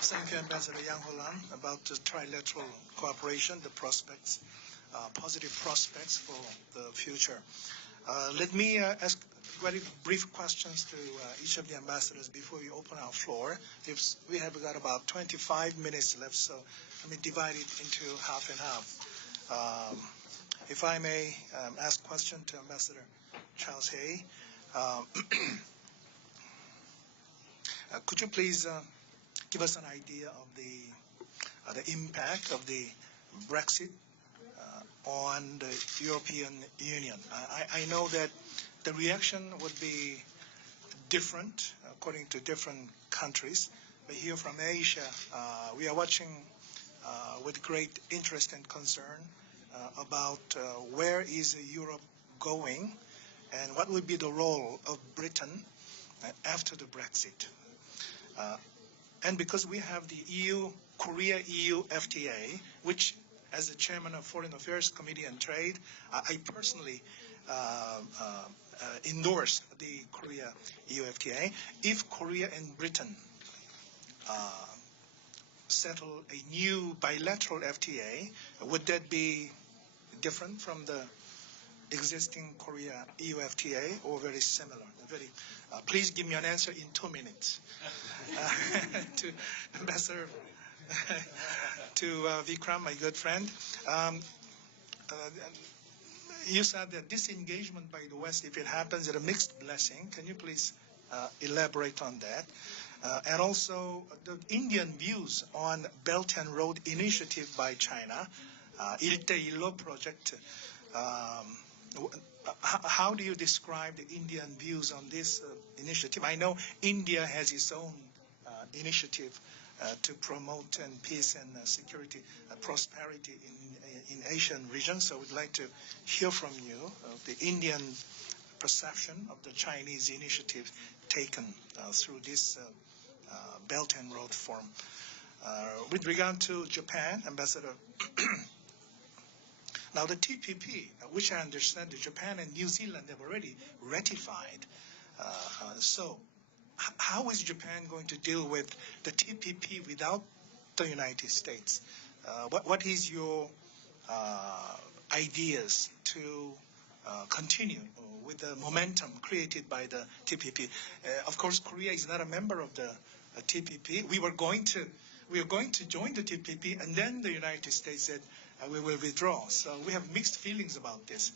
Thank you, Ambassador Yang Hulan, about the trilateral cooperation, the prospects, positive prospects for the future. Let me ask very brief questions to each of the ambassadors before we open our floor. We have got about 25 minutes left, so let me divide it into half and half. If I may ask a question to Ambassador Charles Hay, could you please give us an idea of the impact of the Brexit on the European Union? I know that the reaction would be different according to different countries, but here from Asia, we are watching with great interest and concern about where is Europe going and what would be the role of Britain after the Brexit. And because we have the Korea-EU FTA, which as the chairman of Foreign Affairs Committee and Trade, I personally endorse the Korea-EU FTA. If Korea and Britain settle a new bilateral FTA, would that be different from the existing Korea-EU FTA or very similar? Please give me an answer in 2 minutes. To Ambassador, to Vikram, my good friend. You said that disengagement by the West, if it happens, is a mixed blessing. Can you please elaborate on that? And also the Indian views on Belt and Road Initiative by China, 일대일로 project. How do you describe the Indian views on this initiative? I know India has its own initiative to promote peace and security, prosperity in Asian region. So we'd like to hear from you the Indian perception of the Chinese initiative taken through this Belt and Road Forum. With regard to Japan, Ambassador, now the TPP, which I understand that Japan and New Zealand have already ratified. So how is Japan going to deal with the TPP without the United States? What is your ideas to continue with the momentum created by the TPP? Of course, Korea is not a member of the TPP. We are going to join the TPP, and then the United States said we will withdraw. So we have mixed feelings about this.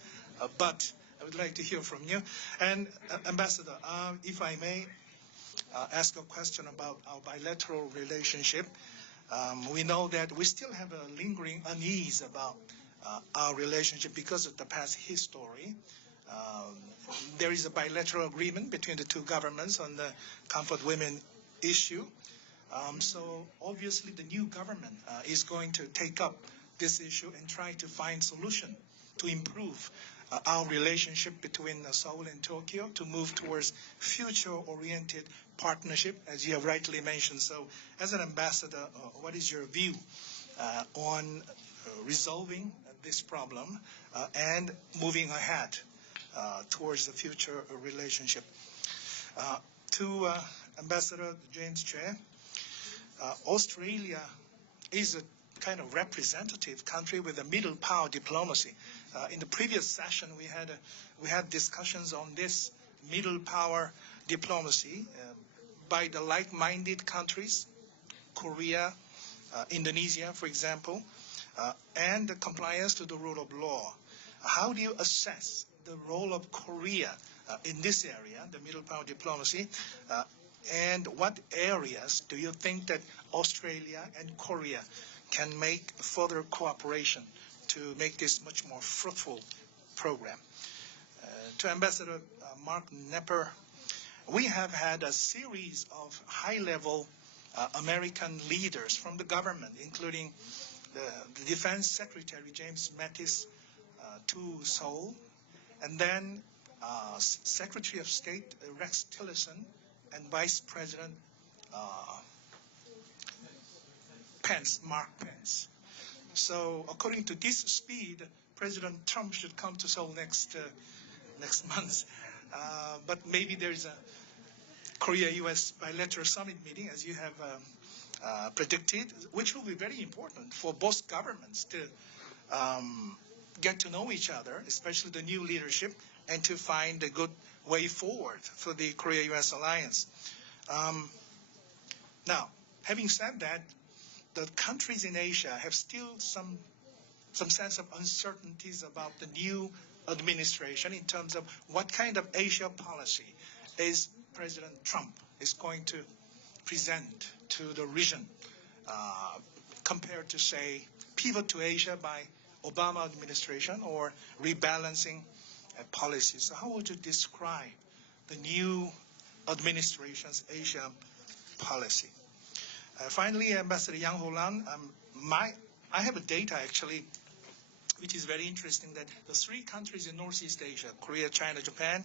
But I would like to hear from you. And Ambassador, if I may ask a question about our bilateral relationship. We know that we still have a lingering unease about our relationship because of the past history. There is a bilateral agreement between the two governments on the comfort women issue. So obviously the new government is going to take up this issue and try to find solution to improve our relationship between Seoul and Tokyo to move towards future-oriented partnership, as you have rightly mentioned. So as an ambassador, what is your view on resolving this problem and moving ahead towards the future relationship? To Ambassador James Che, Australia is a kind of representative country with a middle power diplomacy. In the previous session, we had discussions on this middle power diplomacy by the like-minded countries, Korea, Indonesia, for example, and the compliance to the rule of law. How do you assess the role of Korea in this area, the middle power diplomacy, and what areas do you think that Australia and Korea can make further cooperation to make this much more fruitful program? To Ambassador Mark Nepper, we have had a series of high-level American leaders from the government, including the Defense Secretary James Mattis to Seoul, And then Secretary of State Rex Tillerson and Vice President Mark Pence. So according to this speed, President Trump should come to Seoul next month. But maybe there is a Korea-U.S. bilateral summit meeting, as you have predicted, which will be very important for both governments to get to know each other, especially the new leadership, and to find a good way forward for the Korea-U.S. alliance. Now, having said that, the countries in Asia have still some sense of uncertainties about the new administration in terms of what kind of Asia policy is President Trump is going to present to the region compared to, say, pivot to Asia by Obama administration or rebalancing policies. So how would you describe the new administration's Asia policy? Finally, Ambassador Yang Ho-lan, I have a data actually, which is very interesting, that the three countries in Northeast Asia, Korea, China, Japan,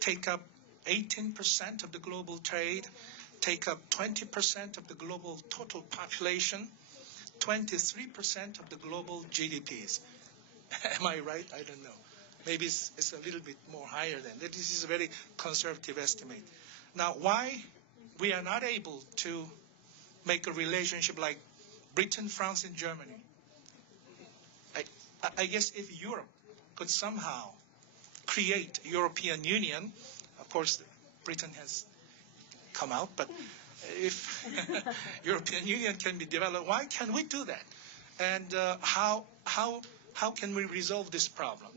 take up 18% of the global trade, take up 20% of the global total population, 23% of the global GDPs. Am I right? I don't know. Maybe it's a little bit more higher than that. This is a very conservative estimate. Now, why we are not able to make a relationship like Britain, France, and Germany? I guess if Europe could somehow create a European Union, of course, Britain has come out, but if European Union can be developed, why can't we do that? And how can we resolve this problem?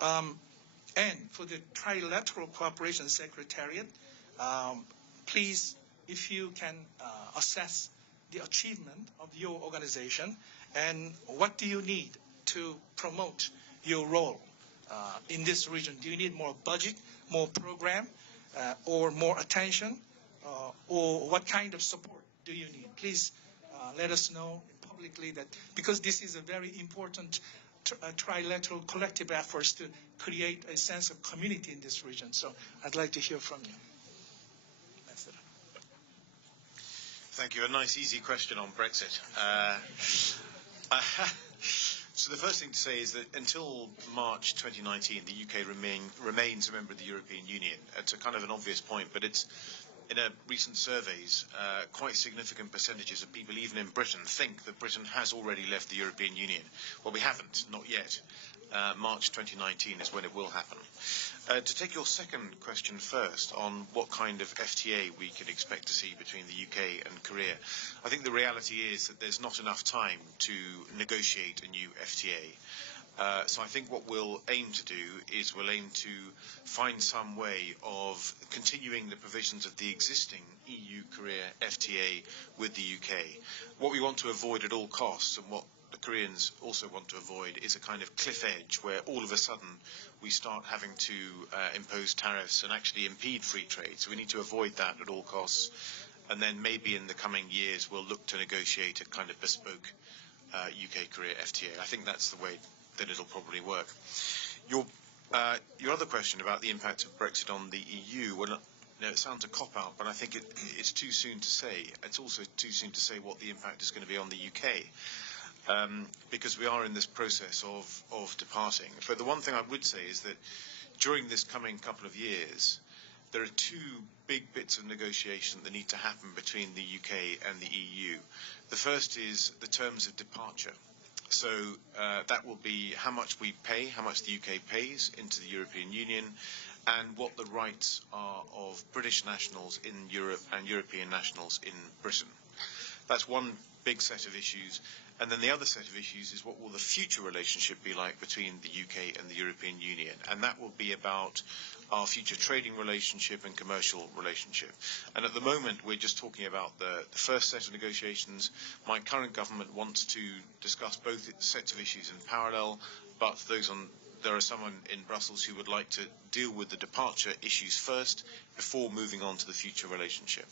And for the Trilateral Cooperation Secretariat, please, if you can assess the achievement of your organization and what do you need to promote your role in this region? Do you need more budget, more program, or more attention? Or what kind of support do you need? Please let us know publicly that, because this is a very important trilateral collective efforts to create a sense of community in this region. So I'd like to hear from you. Thank you. A nice, easy question on Brexit. So the first thing to say is that until March 2019, the UK remains a member of the European Union. It's a kind of an obvious point, but it's in recent surveys, quite significant percentages of people, even in Britain, think that Britain has already left the European Union. Well, we haven't, not yet. March 2019 is when it will happen. To take your second question first on what kind of FTA we could expect to see between the UK and Korea, I think the reality is that there's not enough time to negotiate a new FTA. So I think what we'll aim to do is we'll aim to find some way of continuing the provisions of the existing EU-Korea FTA with the UK. What we want to avoid at all costs, and what the Koreans also want to avoid, is a kind of cliff edge where all of a sudden we start having to impose tariffs and actually impede free trade. So we need to avoid that at all costs. And then maybe in the coming years we'll look to negotiate a kind of bespoke UK-Korea FTA. I think that's the way that it'll probably work. Your other question about the impact of Brexit on the EU, well, it sounds a cop-out, but I think it's too soon to say. It's also too soon to say what the impact is going to be on the UK, because we are in this process of departing. But the one thing I would say is that during this coming couple of years, there are two big bits of negotiation that need to happen between the UK and the EU. The first is the terms of departure. So that will be how much we pay, how much the UK pays into the European Union, and what the rights are of British nationals in Europe and European nationals in Britain. That's one big set of issues. And then the other set of issues is what will the future relationship be like between the UK and the European Union. And that will be about our future trading relationship and commercial relationship. And at the moment, we're just talking about the first set of negotiations. My current government wants to discuss both sets of issues in parallel, but there are someone in Brussels who would like to deal with the departure issues first before moving on to the future relationship.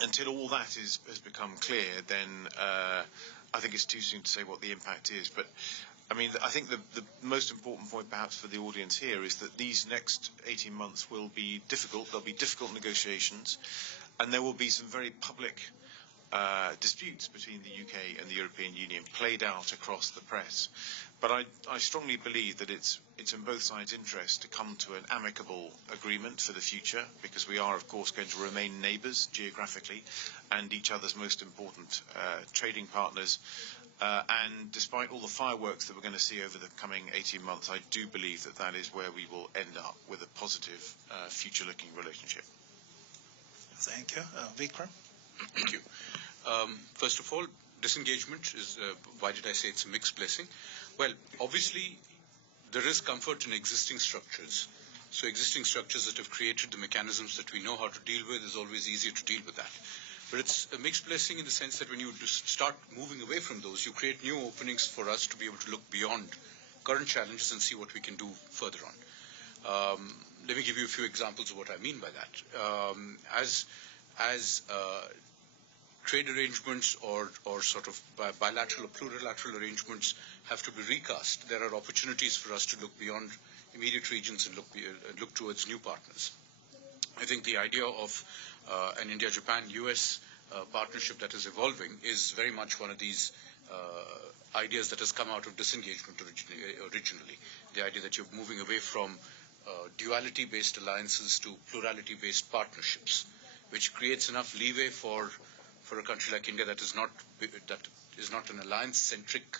Until all that has become clear, then I think it's too soon to say what the impact is. But I mean, I think the most important point perhaps for the audience here is that these next 18 months will be difficult. There'll be difficult negotiations, and there will be some very public disputes between the UK and the European Union played out across the press. But I strongly believe that it's in both sides' interest to come to an amicable agreement for the future, because we are, of course, going to remain neighbours geographically and each other's most important trading partners. And despite all the fireworks that we're going to see over the coming 18 months, I do believe that that is where we will end up with a positive future-looking relationship. Thank you. Vikram? Thank you. First of all, disengagement is, why did I say it's a mixed blessing? Well, obviously, there is comfort in existing structures. So existing structures that have created the mechanisms that we know how to deal with is always easier to deal with that. But it's a mixed blessing in the sense that when you start moving away from those, you create new openings for us to be able to look beyond current challenges and see what we can do further on. Let me give you a few examples of what I mean by that. As trade arrangements or sort of bilateral or plurilateral arrangements have to be recast, there are opportunities for us to look beyond immediate regions and look towards new partners. I think the idea of an India-Japan-US partnership that is evolving is very much one of these ideas that has come out of disengagement originally. The idea that you're moving away from duality-based alliances to plurality-based partnerships, which creates enough leeway for a country like India that is not an alliance-centric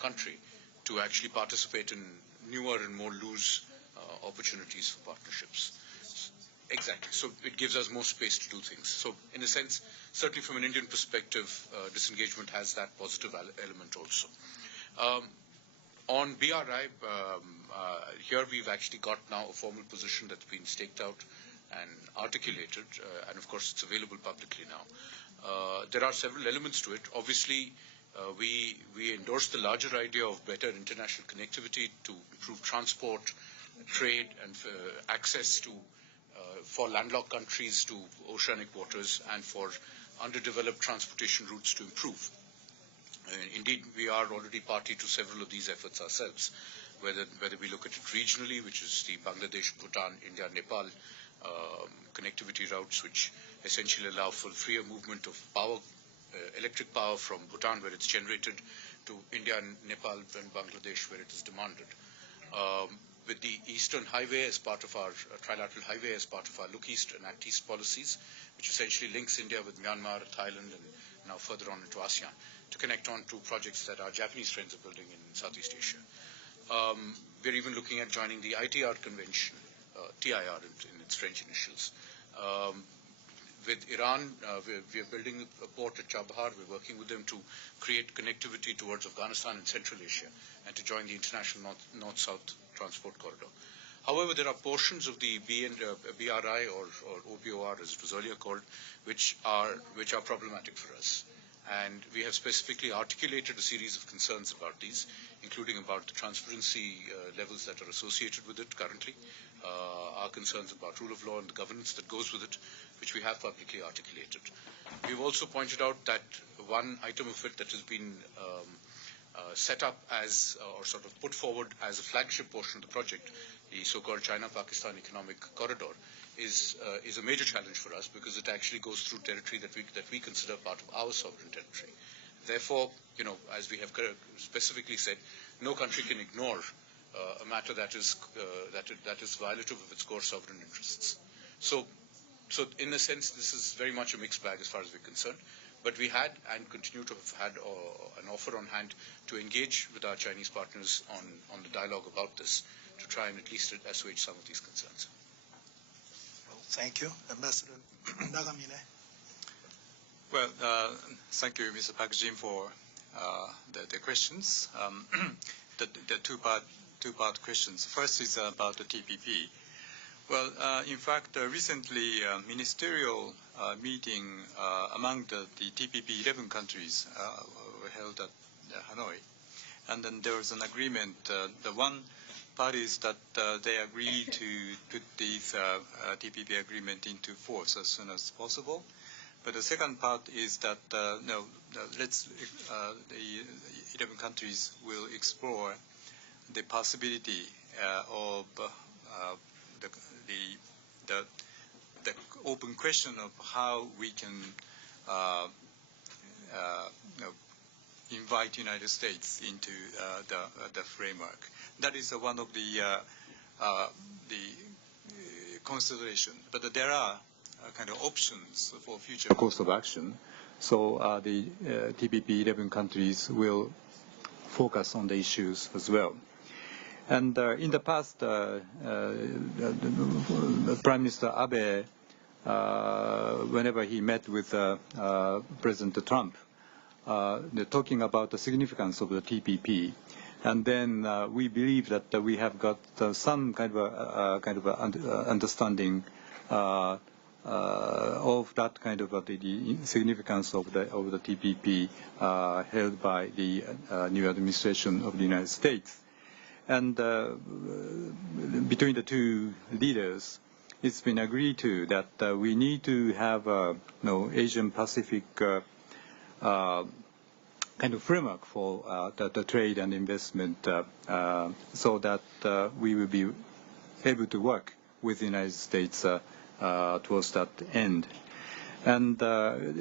country to actually participate in newer and more loose opportunities for partnerships. Exactly. So it gives us more space to do things. So in a sense, certainly from an Indian perspective, disengagement has that positive element also. On BRI, here we've actually got now a formal position that's been staked out and articulated, and of course it's available publicly now. There are several elements to it. Obviously, we endorse the larger idea of better international connectivity to improve transport, trade, and access to for landlocked countries to oceanic waters, and for underdeveloped transportation routes to improve. Indeed, we are already party to several of these efforts ourselves, whether we look at it regionally, which is the Bangladesh, Bhutan, India, Nepal connectivity routes, which essentially allow for freer movement of power, electric power from Bhutan, where it's generated, to India, Nepal, and Bangladesh, where it is demanded. With the Eastern Highway as part of our Trilateral Highway as part of our Look East and Act East policies, which essentially links India with Myanmar, Thailand, and now further on into ASEAN, to connect on to projects that our Japanese friends are building in Southeast Asia. We're even looking at joining the ITR Convention, TIR in its French initials. With Iran, we are building a port at Chabahar. We're working with them to create connectivity towards Afghanistan and Central Asia, and to join the International North-South Transport Corridor. However, there are portions of the BRI or OBOR, as it was earlier called, which are problematic for us. And we have specifically articulated a series of concerns about these, including about the transparency levels that are associated with it currently, our concerns about rule of law and the governance that goes with it, which we have publicly articulated. We've also pointed out that one item of it that has been set up as, or sort of put forward as a flagship portion of the project, the so-called China-Pakistan Economic Corridor, is a major challenge for us, because it actually goes through territory that we consider part of our sovereign territory. Therefore, as we have specifically said, no country can ignore a matter that is violative of its core sovereign interests. So in a sense, this is very much a mixed bag as far as we're concerned. But we had and continue to have had an offer on hand to engage with our Chinese partners on the dialogue about this, to try and at least assuage some of these concerns. Thank you. Ambassador Nagamine. Well, thank you, Mr. Park Jin, for the questions. The two-part questions. First is about the TPP. Well, in fact, recently, ministerial meeting among the TPP 11 countries were held at Hanoi. And then there was an agreement. The one parties that they agreed to put this TPP agreement into force as soon as possible. But the second part is that the 11 countries will explore the possibility of the open question of how we can invite United States into the framework. That is one of the consideration. But there are kind of options for future course of action. So the TPP 11 countries will focus on the issues as well. And in the past, Prime Minister Abe, whenever he met with President Trump, talking about the significance of the TPP, and then we believe that we have got some kind of understanding of that kind of the significance of the TPP held by the new administration of the United States. And between the two leaders, it's been agreed to that we need to have Asian Pacific kind of framework for the trade and investment so that we will be able to work with the United States towards that end. And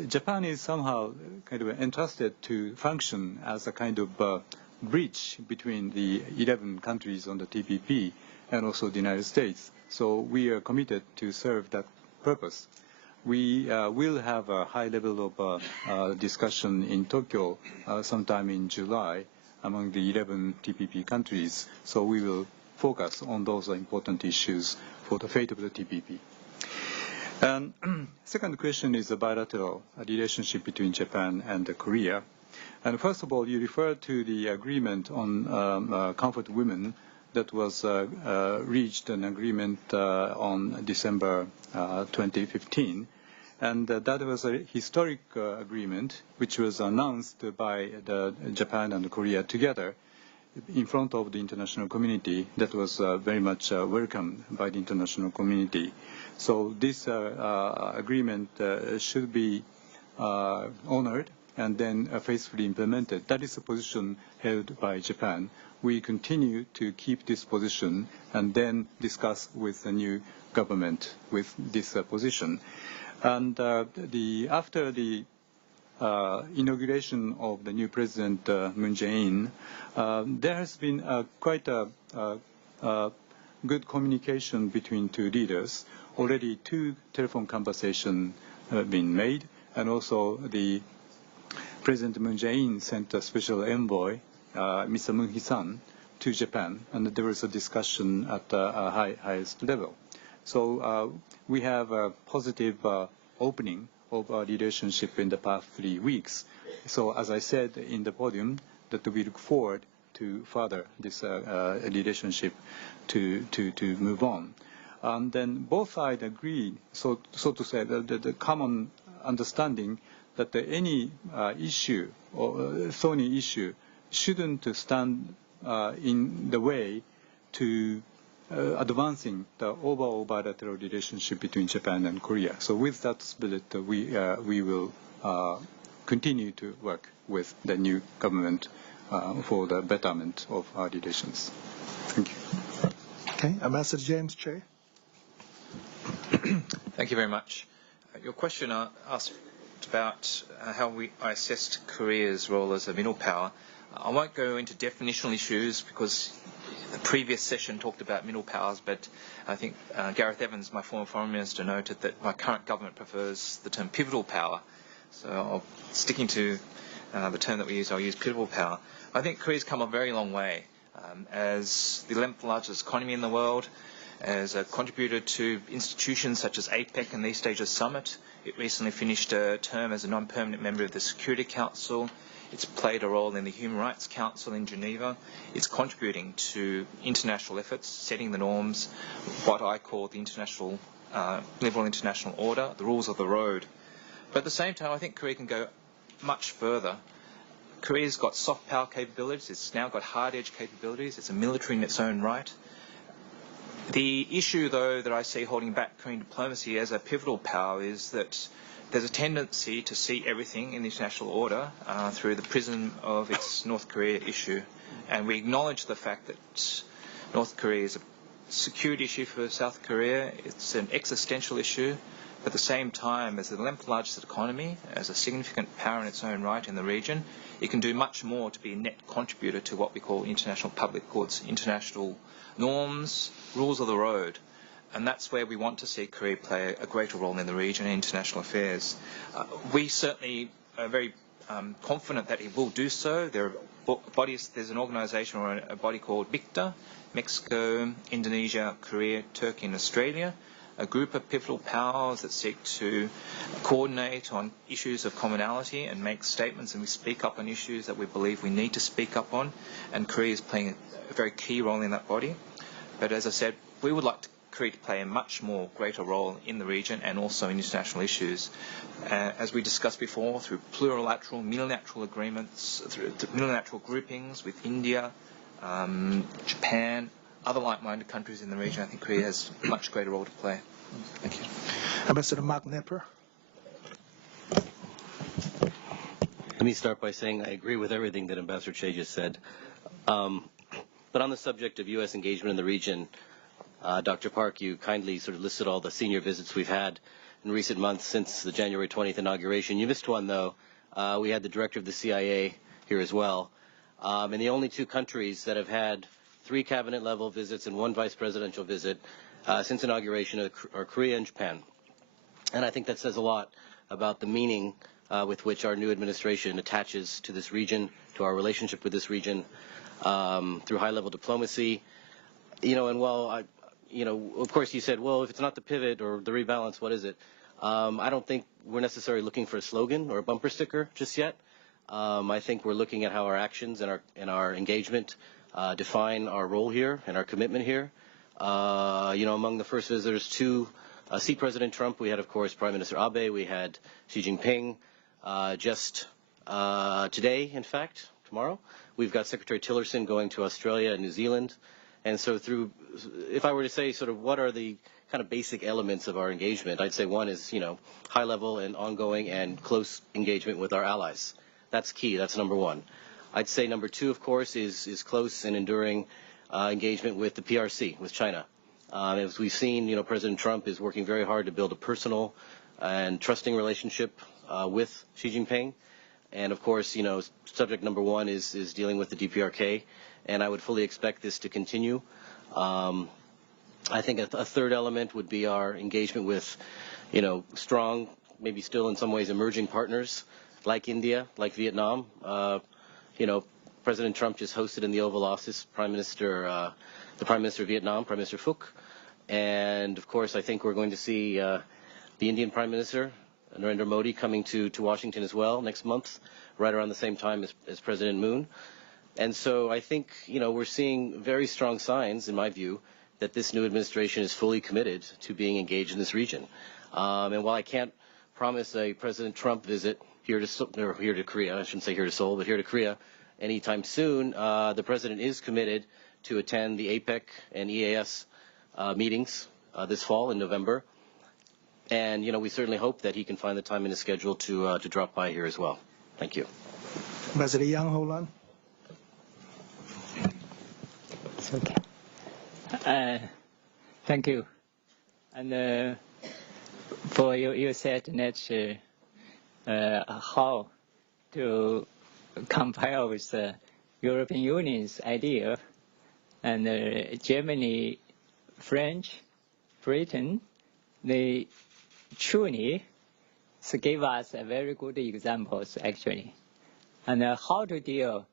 Japan is somehow kind of entrusted to function as a kind of bridge between the 11 countries on the TPP and also the United States. So we are committed to serve that purpose. We will have a high level of discussion in Tokyo sometime in July among the 11 TPP countries. So we will focus on those important issues for the fate of the TPP. And second question is the bilateral relationship between Japan and Korea. And first of all, you referred to the agreement on comfort women that was reached an agreement on December 2015. And that was a historic agreement which was announced by Japan and Korea together in front of the international community. That was very much welcomed by the international community. So this agreement should be honored and then faithfully implemented. That is a position held by Japan. We continue to keep this position and then discuss with the new government with this position. And after the inauguration of the new president, Moon Jae-in, there has been quite a good communication between two leaders. Already 2 telephone conversations have been made, and also the President Moon Jae-in sent a special envoy, Mr. Moon Hee-san, to Japan, and there was a discussion at a highest level. So we have a positive opening of our relationship in the past 3 weeks. So as I said in the podium, that we look forward to further this relationship to move on. And then both sides agreed, so to say, the common understanding that any issue or thorny issue shouldn't stand in the way to advancing the overall bilateral relationship between Japan and Korea. So with that spirit, we will continue to work with the new government for the betterment of our relations. Thank you. Okay, Ambassador James Che. Thank you very much. Your question asked about how I assessed Korea's role as a middle power. I won't go into definitional issues because the previous session talked about middle powers, but I think Gareth Evans, my former foreign minister, noted that my current government prefers the term pivotal power. So sticking to the term that we use, I'll use pivotal power. I think Korea's come a very long way as the 11th largest economy in the world, as a contributor to institutions such as APEC and the East Asia Summit. It recently finished a term as a non-permanent member of the Security Council. It's played a role in the Human Rights Council in Geneva. It's contributing to international efforts, setting the norms, what I call the international, liberal international order, the rules of the road. But at the same time, I think Korea can go much further. Korea's got soft power capabilities. It's now got hard edge capabilities. It's a military in its own right. The issue, though, that I see holding back Korean diplomacy as a pivotal power is that there's a tendency to see everything in the international order through the prism of its North Korea issue. And we acknowledge the fact that North Korea is a security issue for South Korea. It's an existential issue. But at the same time, as the 11th largest economy, as a significant power in its own right in the region, it can do much more to be a net contributor to what we call international public goods, international norms, rules of the road. And that's where we want to see Korea play a greater role in the region and international affairs. We certainly are very confident that it will do so. There are bodies, there's an organisation or a body called MICTA, Mexico, Indonesia, Korea, Turkey and Australia, a group of pivotal powers that seek to coordinate on issues of commonality and make statements, and we speak up on issues that we believe we need to speak up on, and Korea is playing a very key role in that body. But as I said, we would like Korea to play a much more greater role in the region and also in international issues. As we discussed before, through plurilateral, multilateral agreements, through multilateral groupings with India, Japan, other like-minded countries in the region, I think Korea has a much greater role to play. Thank you. Ambassador Mark Knepper. Let me start by saying I agree with everything that Ambassador Che just said. But on the subject of U.S. engagement in the region, Dr. Park, you kindly sort of listed all the senior visits we've had in recent months since the January 20th inauguration. You missed one, though. We had the director of the CIA here as well. And the only two countries that have had 3 cabinet-level visits and 1 vice presidential visit since inauguration are Korea and Japan. And I think that says a lot about the meaning with which our new administration attaches to this region, to our relationship with this region, through high-level diplomacy. And while of course you said, well, if it's not the pivot or the rebalance, what is it? I don't think we're necessarily looking for a slogan or a bumper sticker just yet. I think we're looking at how our actions and our engagement define our role here and our commitment here. Among the first visitors to see President Trump, we had, of course, Prime Minister Abe. We had Xi Jinping. Just today, in fact, tomorrow, we've got Secretary Tillerson going to Australia and New Zealand. And so if I were to say sort of what are the kind of basic elements of our engagement, I'd say one is, high level and ongoing and close engagement with our allies. That's key. That's number one. I'd say number 2, of course, is close and enduring engagement with the PRC, with China. As we've seen, President Trump is working very hard to build a personal and trusting relationship with Xi Jinping. And, of course, subject number 1 is dealing with the DPRK. And I would fully expect this to continue. I think a third element would be our engagement with, strong, maybe still in some ways emerging partners like India, like Vietnam. President Trump just hosted in the Oval Office the Prime Minister of Vietnam, Prime Minister Phuc. And, of course, I think we're going to see the Indian Prime Minister, Narendra Modi, coming to Washington as well next month, right around the same time as President Moon. And so I think, we're seeing very strong signs, in my view, that this new administration is fully committed to being engaged in this region. And while I can't promise a President Trump visit here to Korea, I shouldn't say here to Seoul, but here to Korea anytime soon, the President is committed to attend the APEC and EAS meetings this fall in November. And, we certainly hope that he can find the time in his schedule to drop by here as well. Thank you. Ambassador Yang Ho-lan. Okay. Thank you. And for you said that how to compare with the European Union's idea, and Germany, French, Britain, they truly gave us a very good examples actually, and how to deal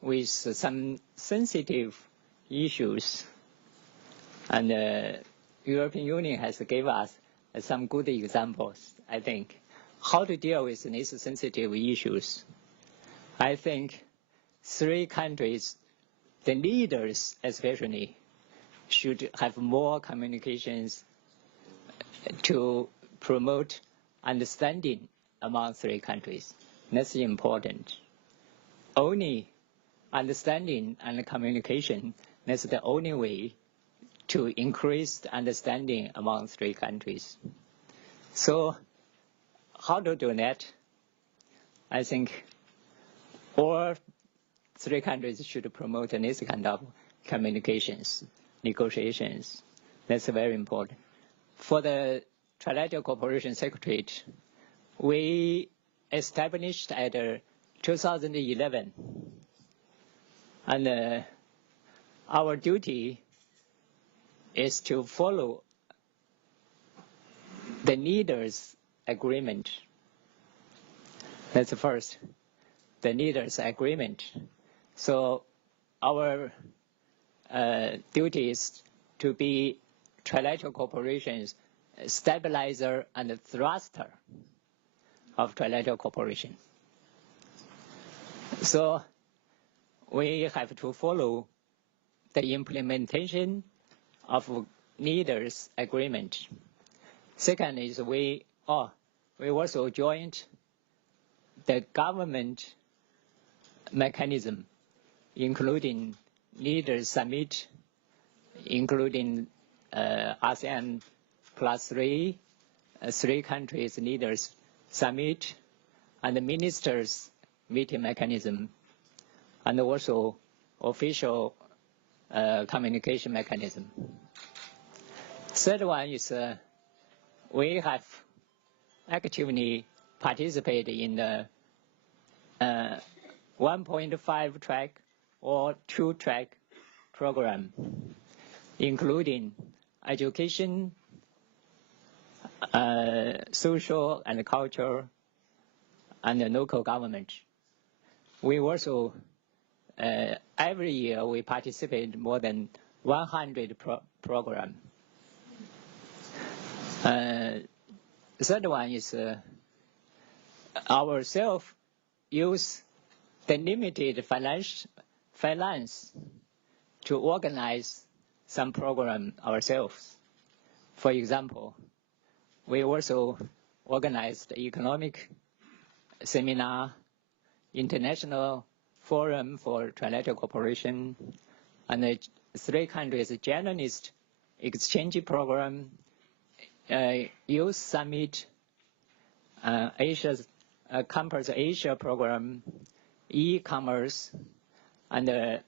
with some sensitive issues. And the European Union has given us some good examples, I think. How to deal with these sensitive issues. I think 3 countries, the leaders especially, should have more communications to promote understanding among 3 countries. That's important. Only understanding and communication, that's the only way to increase the understanding among 3 countries. So how to do that? I think all three countries should promote this kind of communications, negotiations. That's very important. For the Trilateral Cooperation Secretariat, we established at 2011, and our duty is to follow the leaders' agreement. That's the first, the leaders' agreement. So our duty is to be trilateral cooperation's stabilizer and thruster of trilateral cooperation. So we have to follow the implementation of leaders' agreement. Second is we also joined the government mechanism, including leaders summit, including ASEAN +3, three countries leaders summit, and the ministers meeting mechanism, and also official communication mechanism. Third one is we have actively participated in the 1.5 track or 2-track program, including education, social and culture, and the local government. We also, every year, we participate more than 100 programs. The third one is ourselves use the limited finance to organize some program ourselves. For example, we also organized economic seminar, international forum for trilateral cooperation, and the three countries journalist exchange program, youth summit, Asia's Campus Asia program, e-commerce, and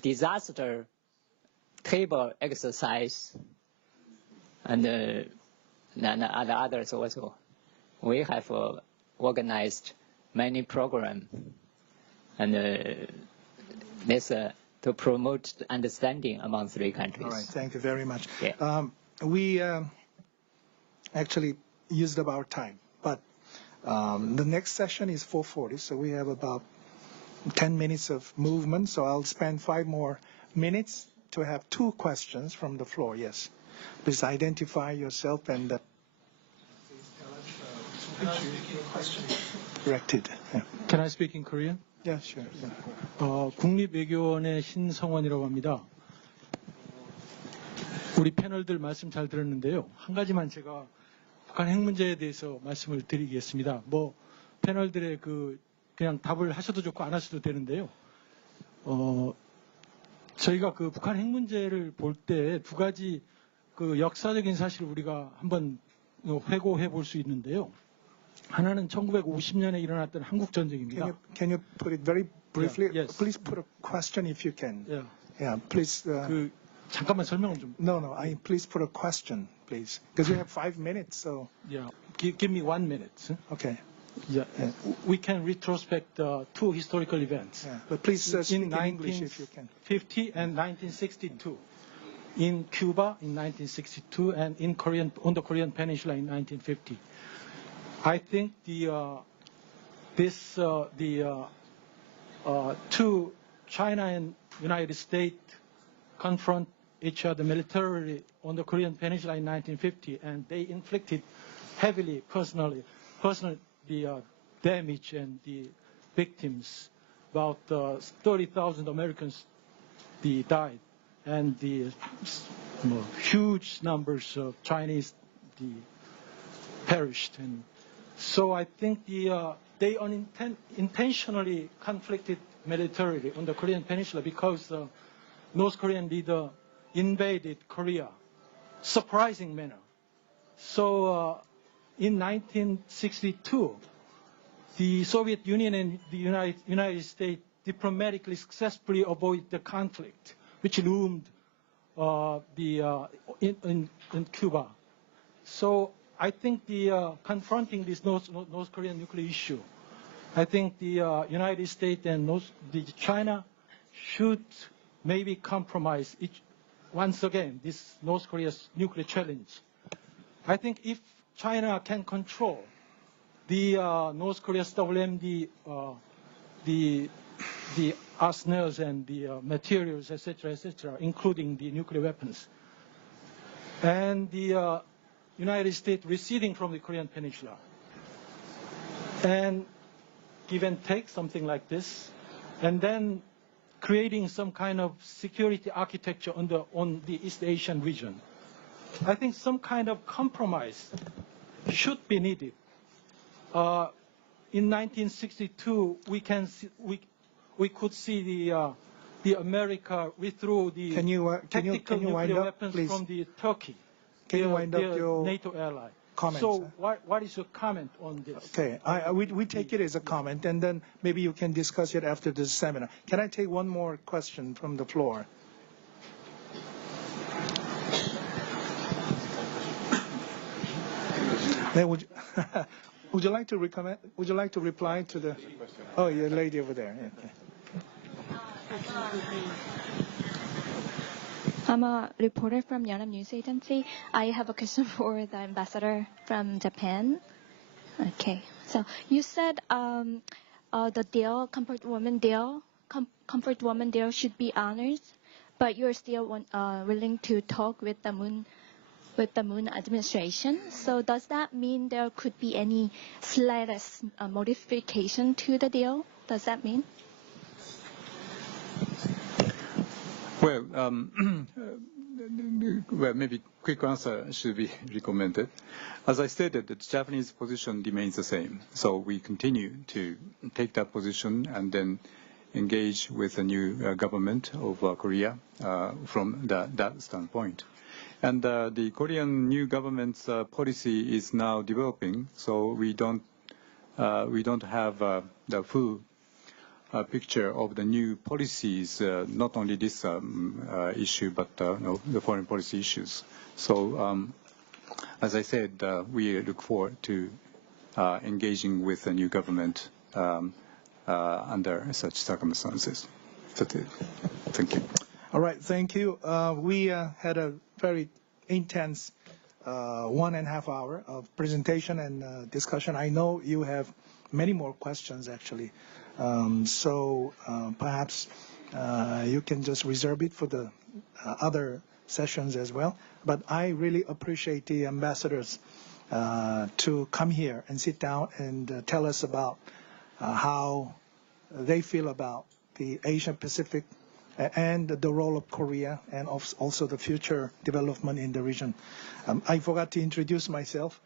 disaster table exercise, and others also. We have organized many programs, and this to promote understanding among three countries. All right, thank you very much. Yeah. We actually used up our time, but the next session is 4:40, so we have about 10 minutes of movement, so I'll spend 5 more minutes to have 2 questions from the floor. Yes, please identify yourself and directed. Yeah. Can I speak in Korean? Yeah, sure. 국립외교원의 신성원이라고 합니다. 우리 패널들 말씀 잘 들었는데요. 한 가지만 제가 북한 핵 문제에 대해서 말씀을 드리겠습니다. 뭐 패널들의 그냥 답을 하셔도 좋고 안 하셔도 되는데요. 저희가 그 북한 핵 문제를 볼 때 2가지 그 역사적인 사실을 우리가 한번 회고해 볼 수 있는데요. 하나는 1950년에 일어났던 한국 전쟁입니다. Can you put it very briefly? Yeah, yes. Please put a question if you can. Yeah. Yeah, please. 잠깐만 설명을 좀. No, please put a question, please, because we have 5 minutes. So. Yeah. Give me 1 minute. Okay. Yeah. We can retrospect 2 historical events. Yeah. But please speak in English if you can. 1950 and 1962. In Cuba in 1962 and on the Korean Peninsula in 1950. I think two China and United States confront each other militarily on the Korean Peninsula in 1950, and they inflicted heavily personal damage and the victims. About 30,000 Americans died, and the huge numbers of Chinese perished. And so I think they intentionally conflicted militarily on the Korean Peninsula because the North Korean leader invaded Korea, surprising manner. So in 1962, the Soviet Union and the United States diplomatically successfully avoided the conflict, which loomed in Cuba. So I think confronting this North Korean nuclear issue, I think the United States and China should maybe compromise once again this North Korea's nuclear challenge. I think if China can control the North Korea's WMD, the arsenals and the materials, etc., including the nuclear weapons, and the United States receding from the Korean Peninsula, and give and take something like this, and then creating some kind of security architecture on the East Asian region. I think some kind of compromise should be needed. In 1962, we could see the America withdrew the tactical nuclear weapons from the Turkey, their NATO ally. Comments, so what is your comment on this? Okay, we take it as a comment, and then maybe you can discuss it after this seminar. Can I take one more question from the floor? Would you like to recommend? Would you like to reply to the? Oh, your lady over there. Yeah, okay. I'm a reporter from Yonhap News Agency. I have a question for the ambassador from Japan. Okay, so you said the deal, comfort woman deal, should be honored, but you're still willing to talk with the Moon administration. So does that mean there could be any slightest modification to the deal? Does that mean? Well, well, maybe quick answer should be recommended. As I stated, the Japanese position remains the same. So we continue to take that position and then engage with the new government of Korea from that standpoint. And the Korean new government's policy is now developing, so we don't have the full picture of the new policies, not only this issue, but the foreign policy issues. So, as I said, we look forward to engaging with the new government under such circumstances. That's it. Thank you. All right, thank you. We had a very intense 1.5 hour of presentation and discussion. I know you have many more questions, actually. So perhaps you can just reserve it for the other sessions as well. But I really appreciate the ambassadors to come here and sit down and tell us about how they feel about the Asia-Pacific and the role of Korea and also the future development in the region. I forgot to introduce myself.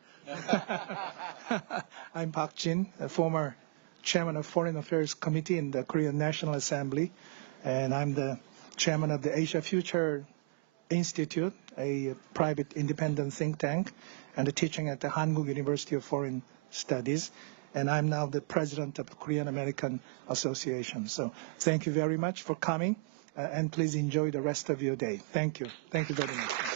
I'm Park Jin, a former chairman of Foreign Affairs Committee in the Korean National Assembly, and I'm the chairman of the Asia Future Institute, a private independent think tank, and teaching at the Hankuk University of Foreign Studies. And I'm now the president of the Korean American Association. So thank you very much for coming, and please enjoy the rest of your day. Thank you. Thank you very much.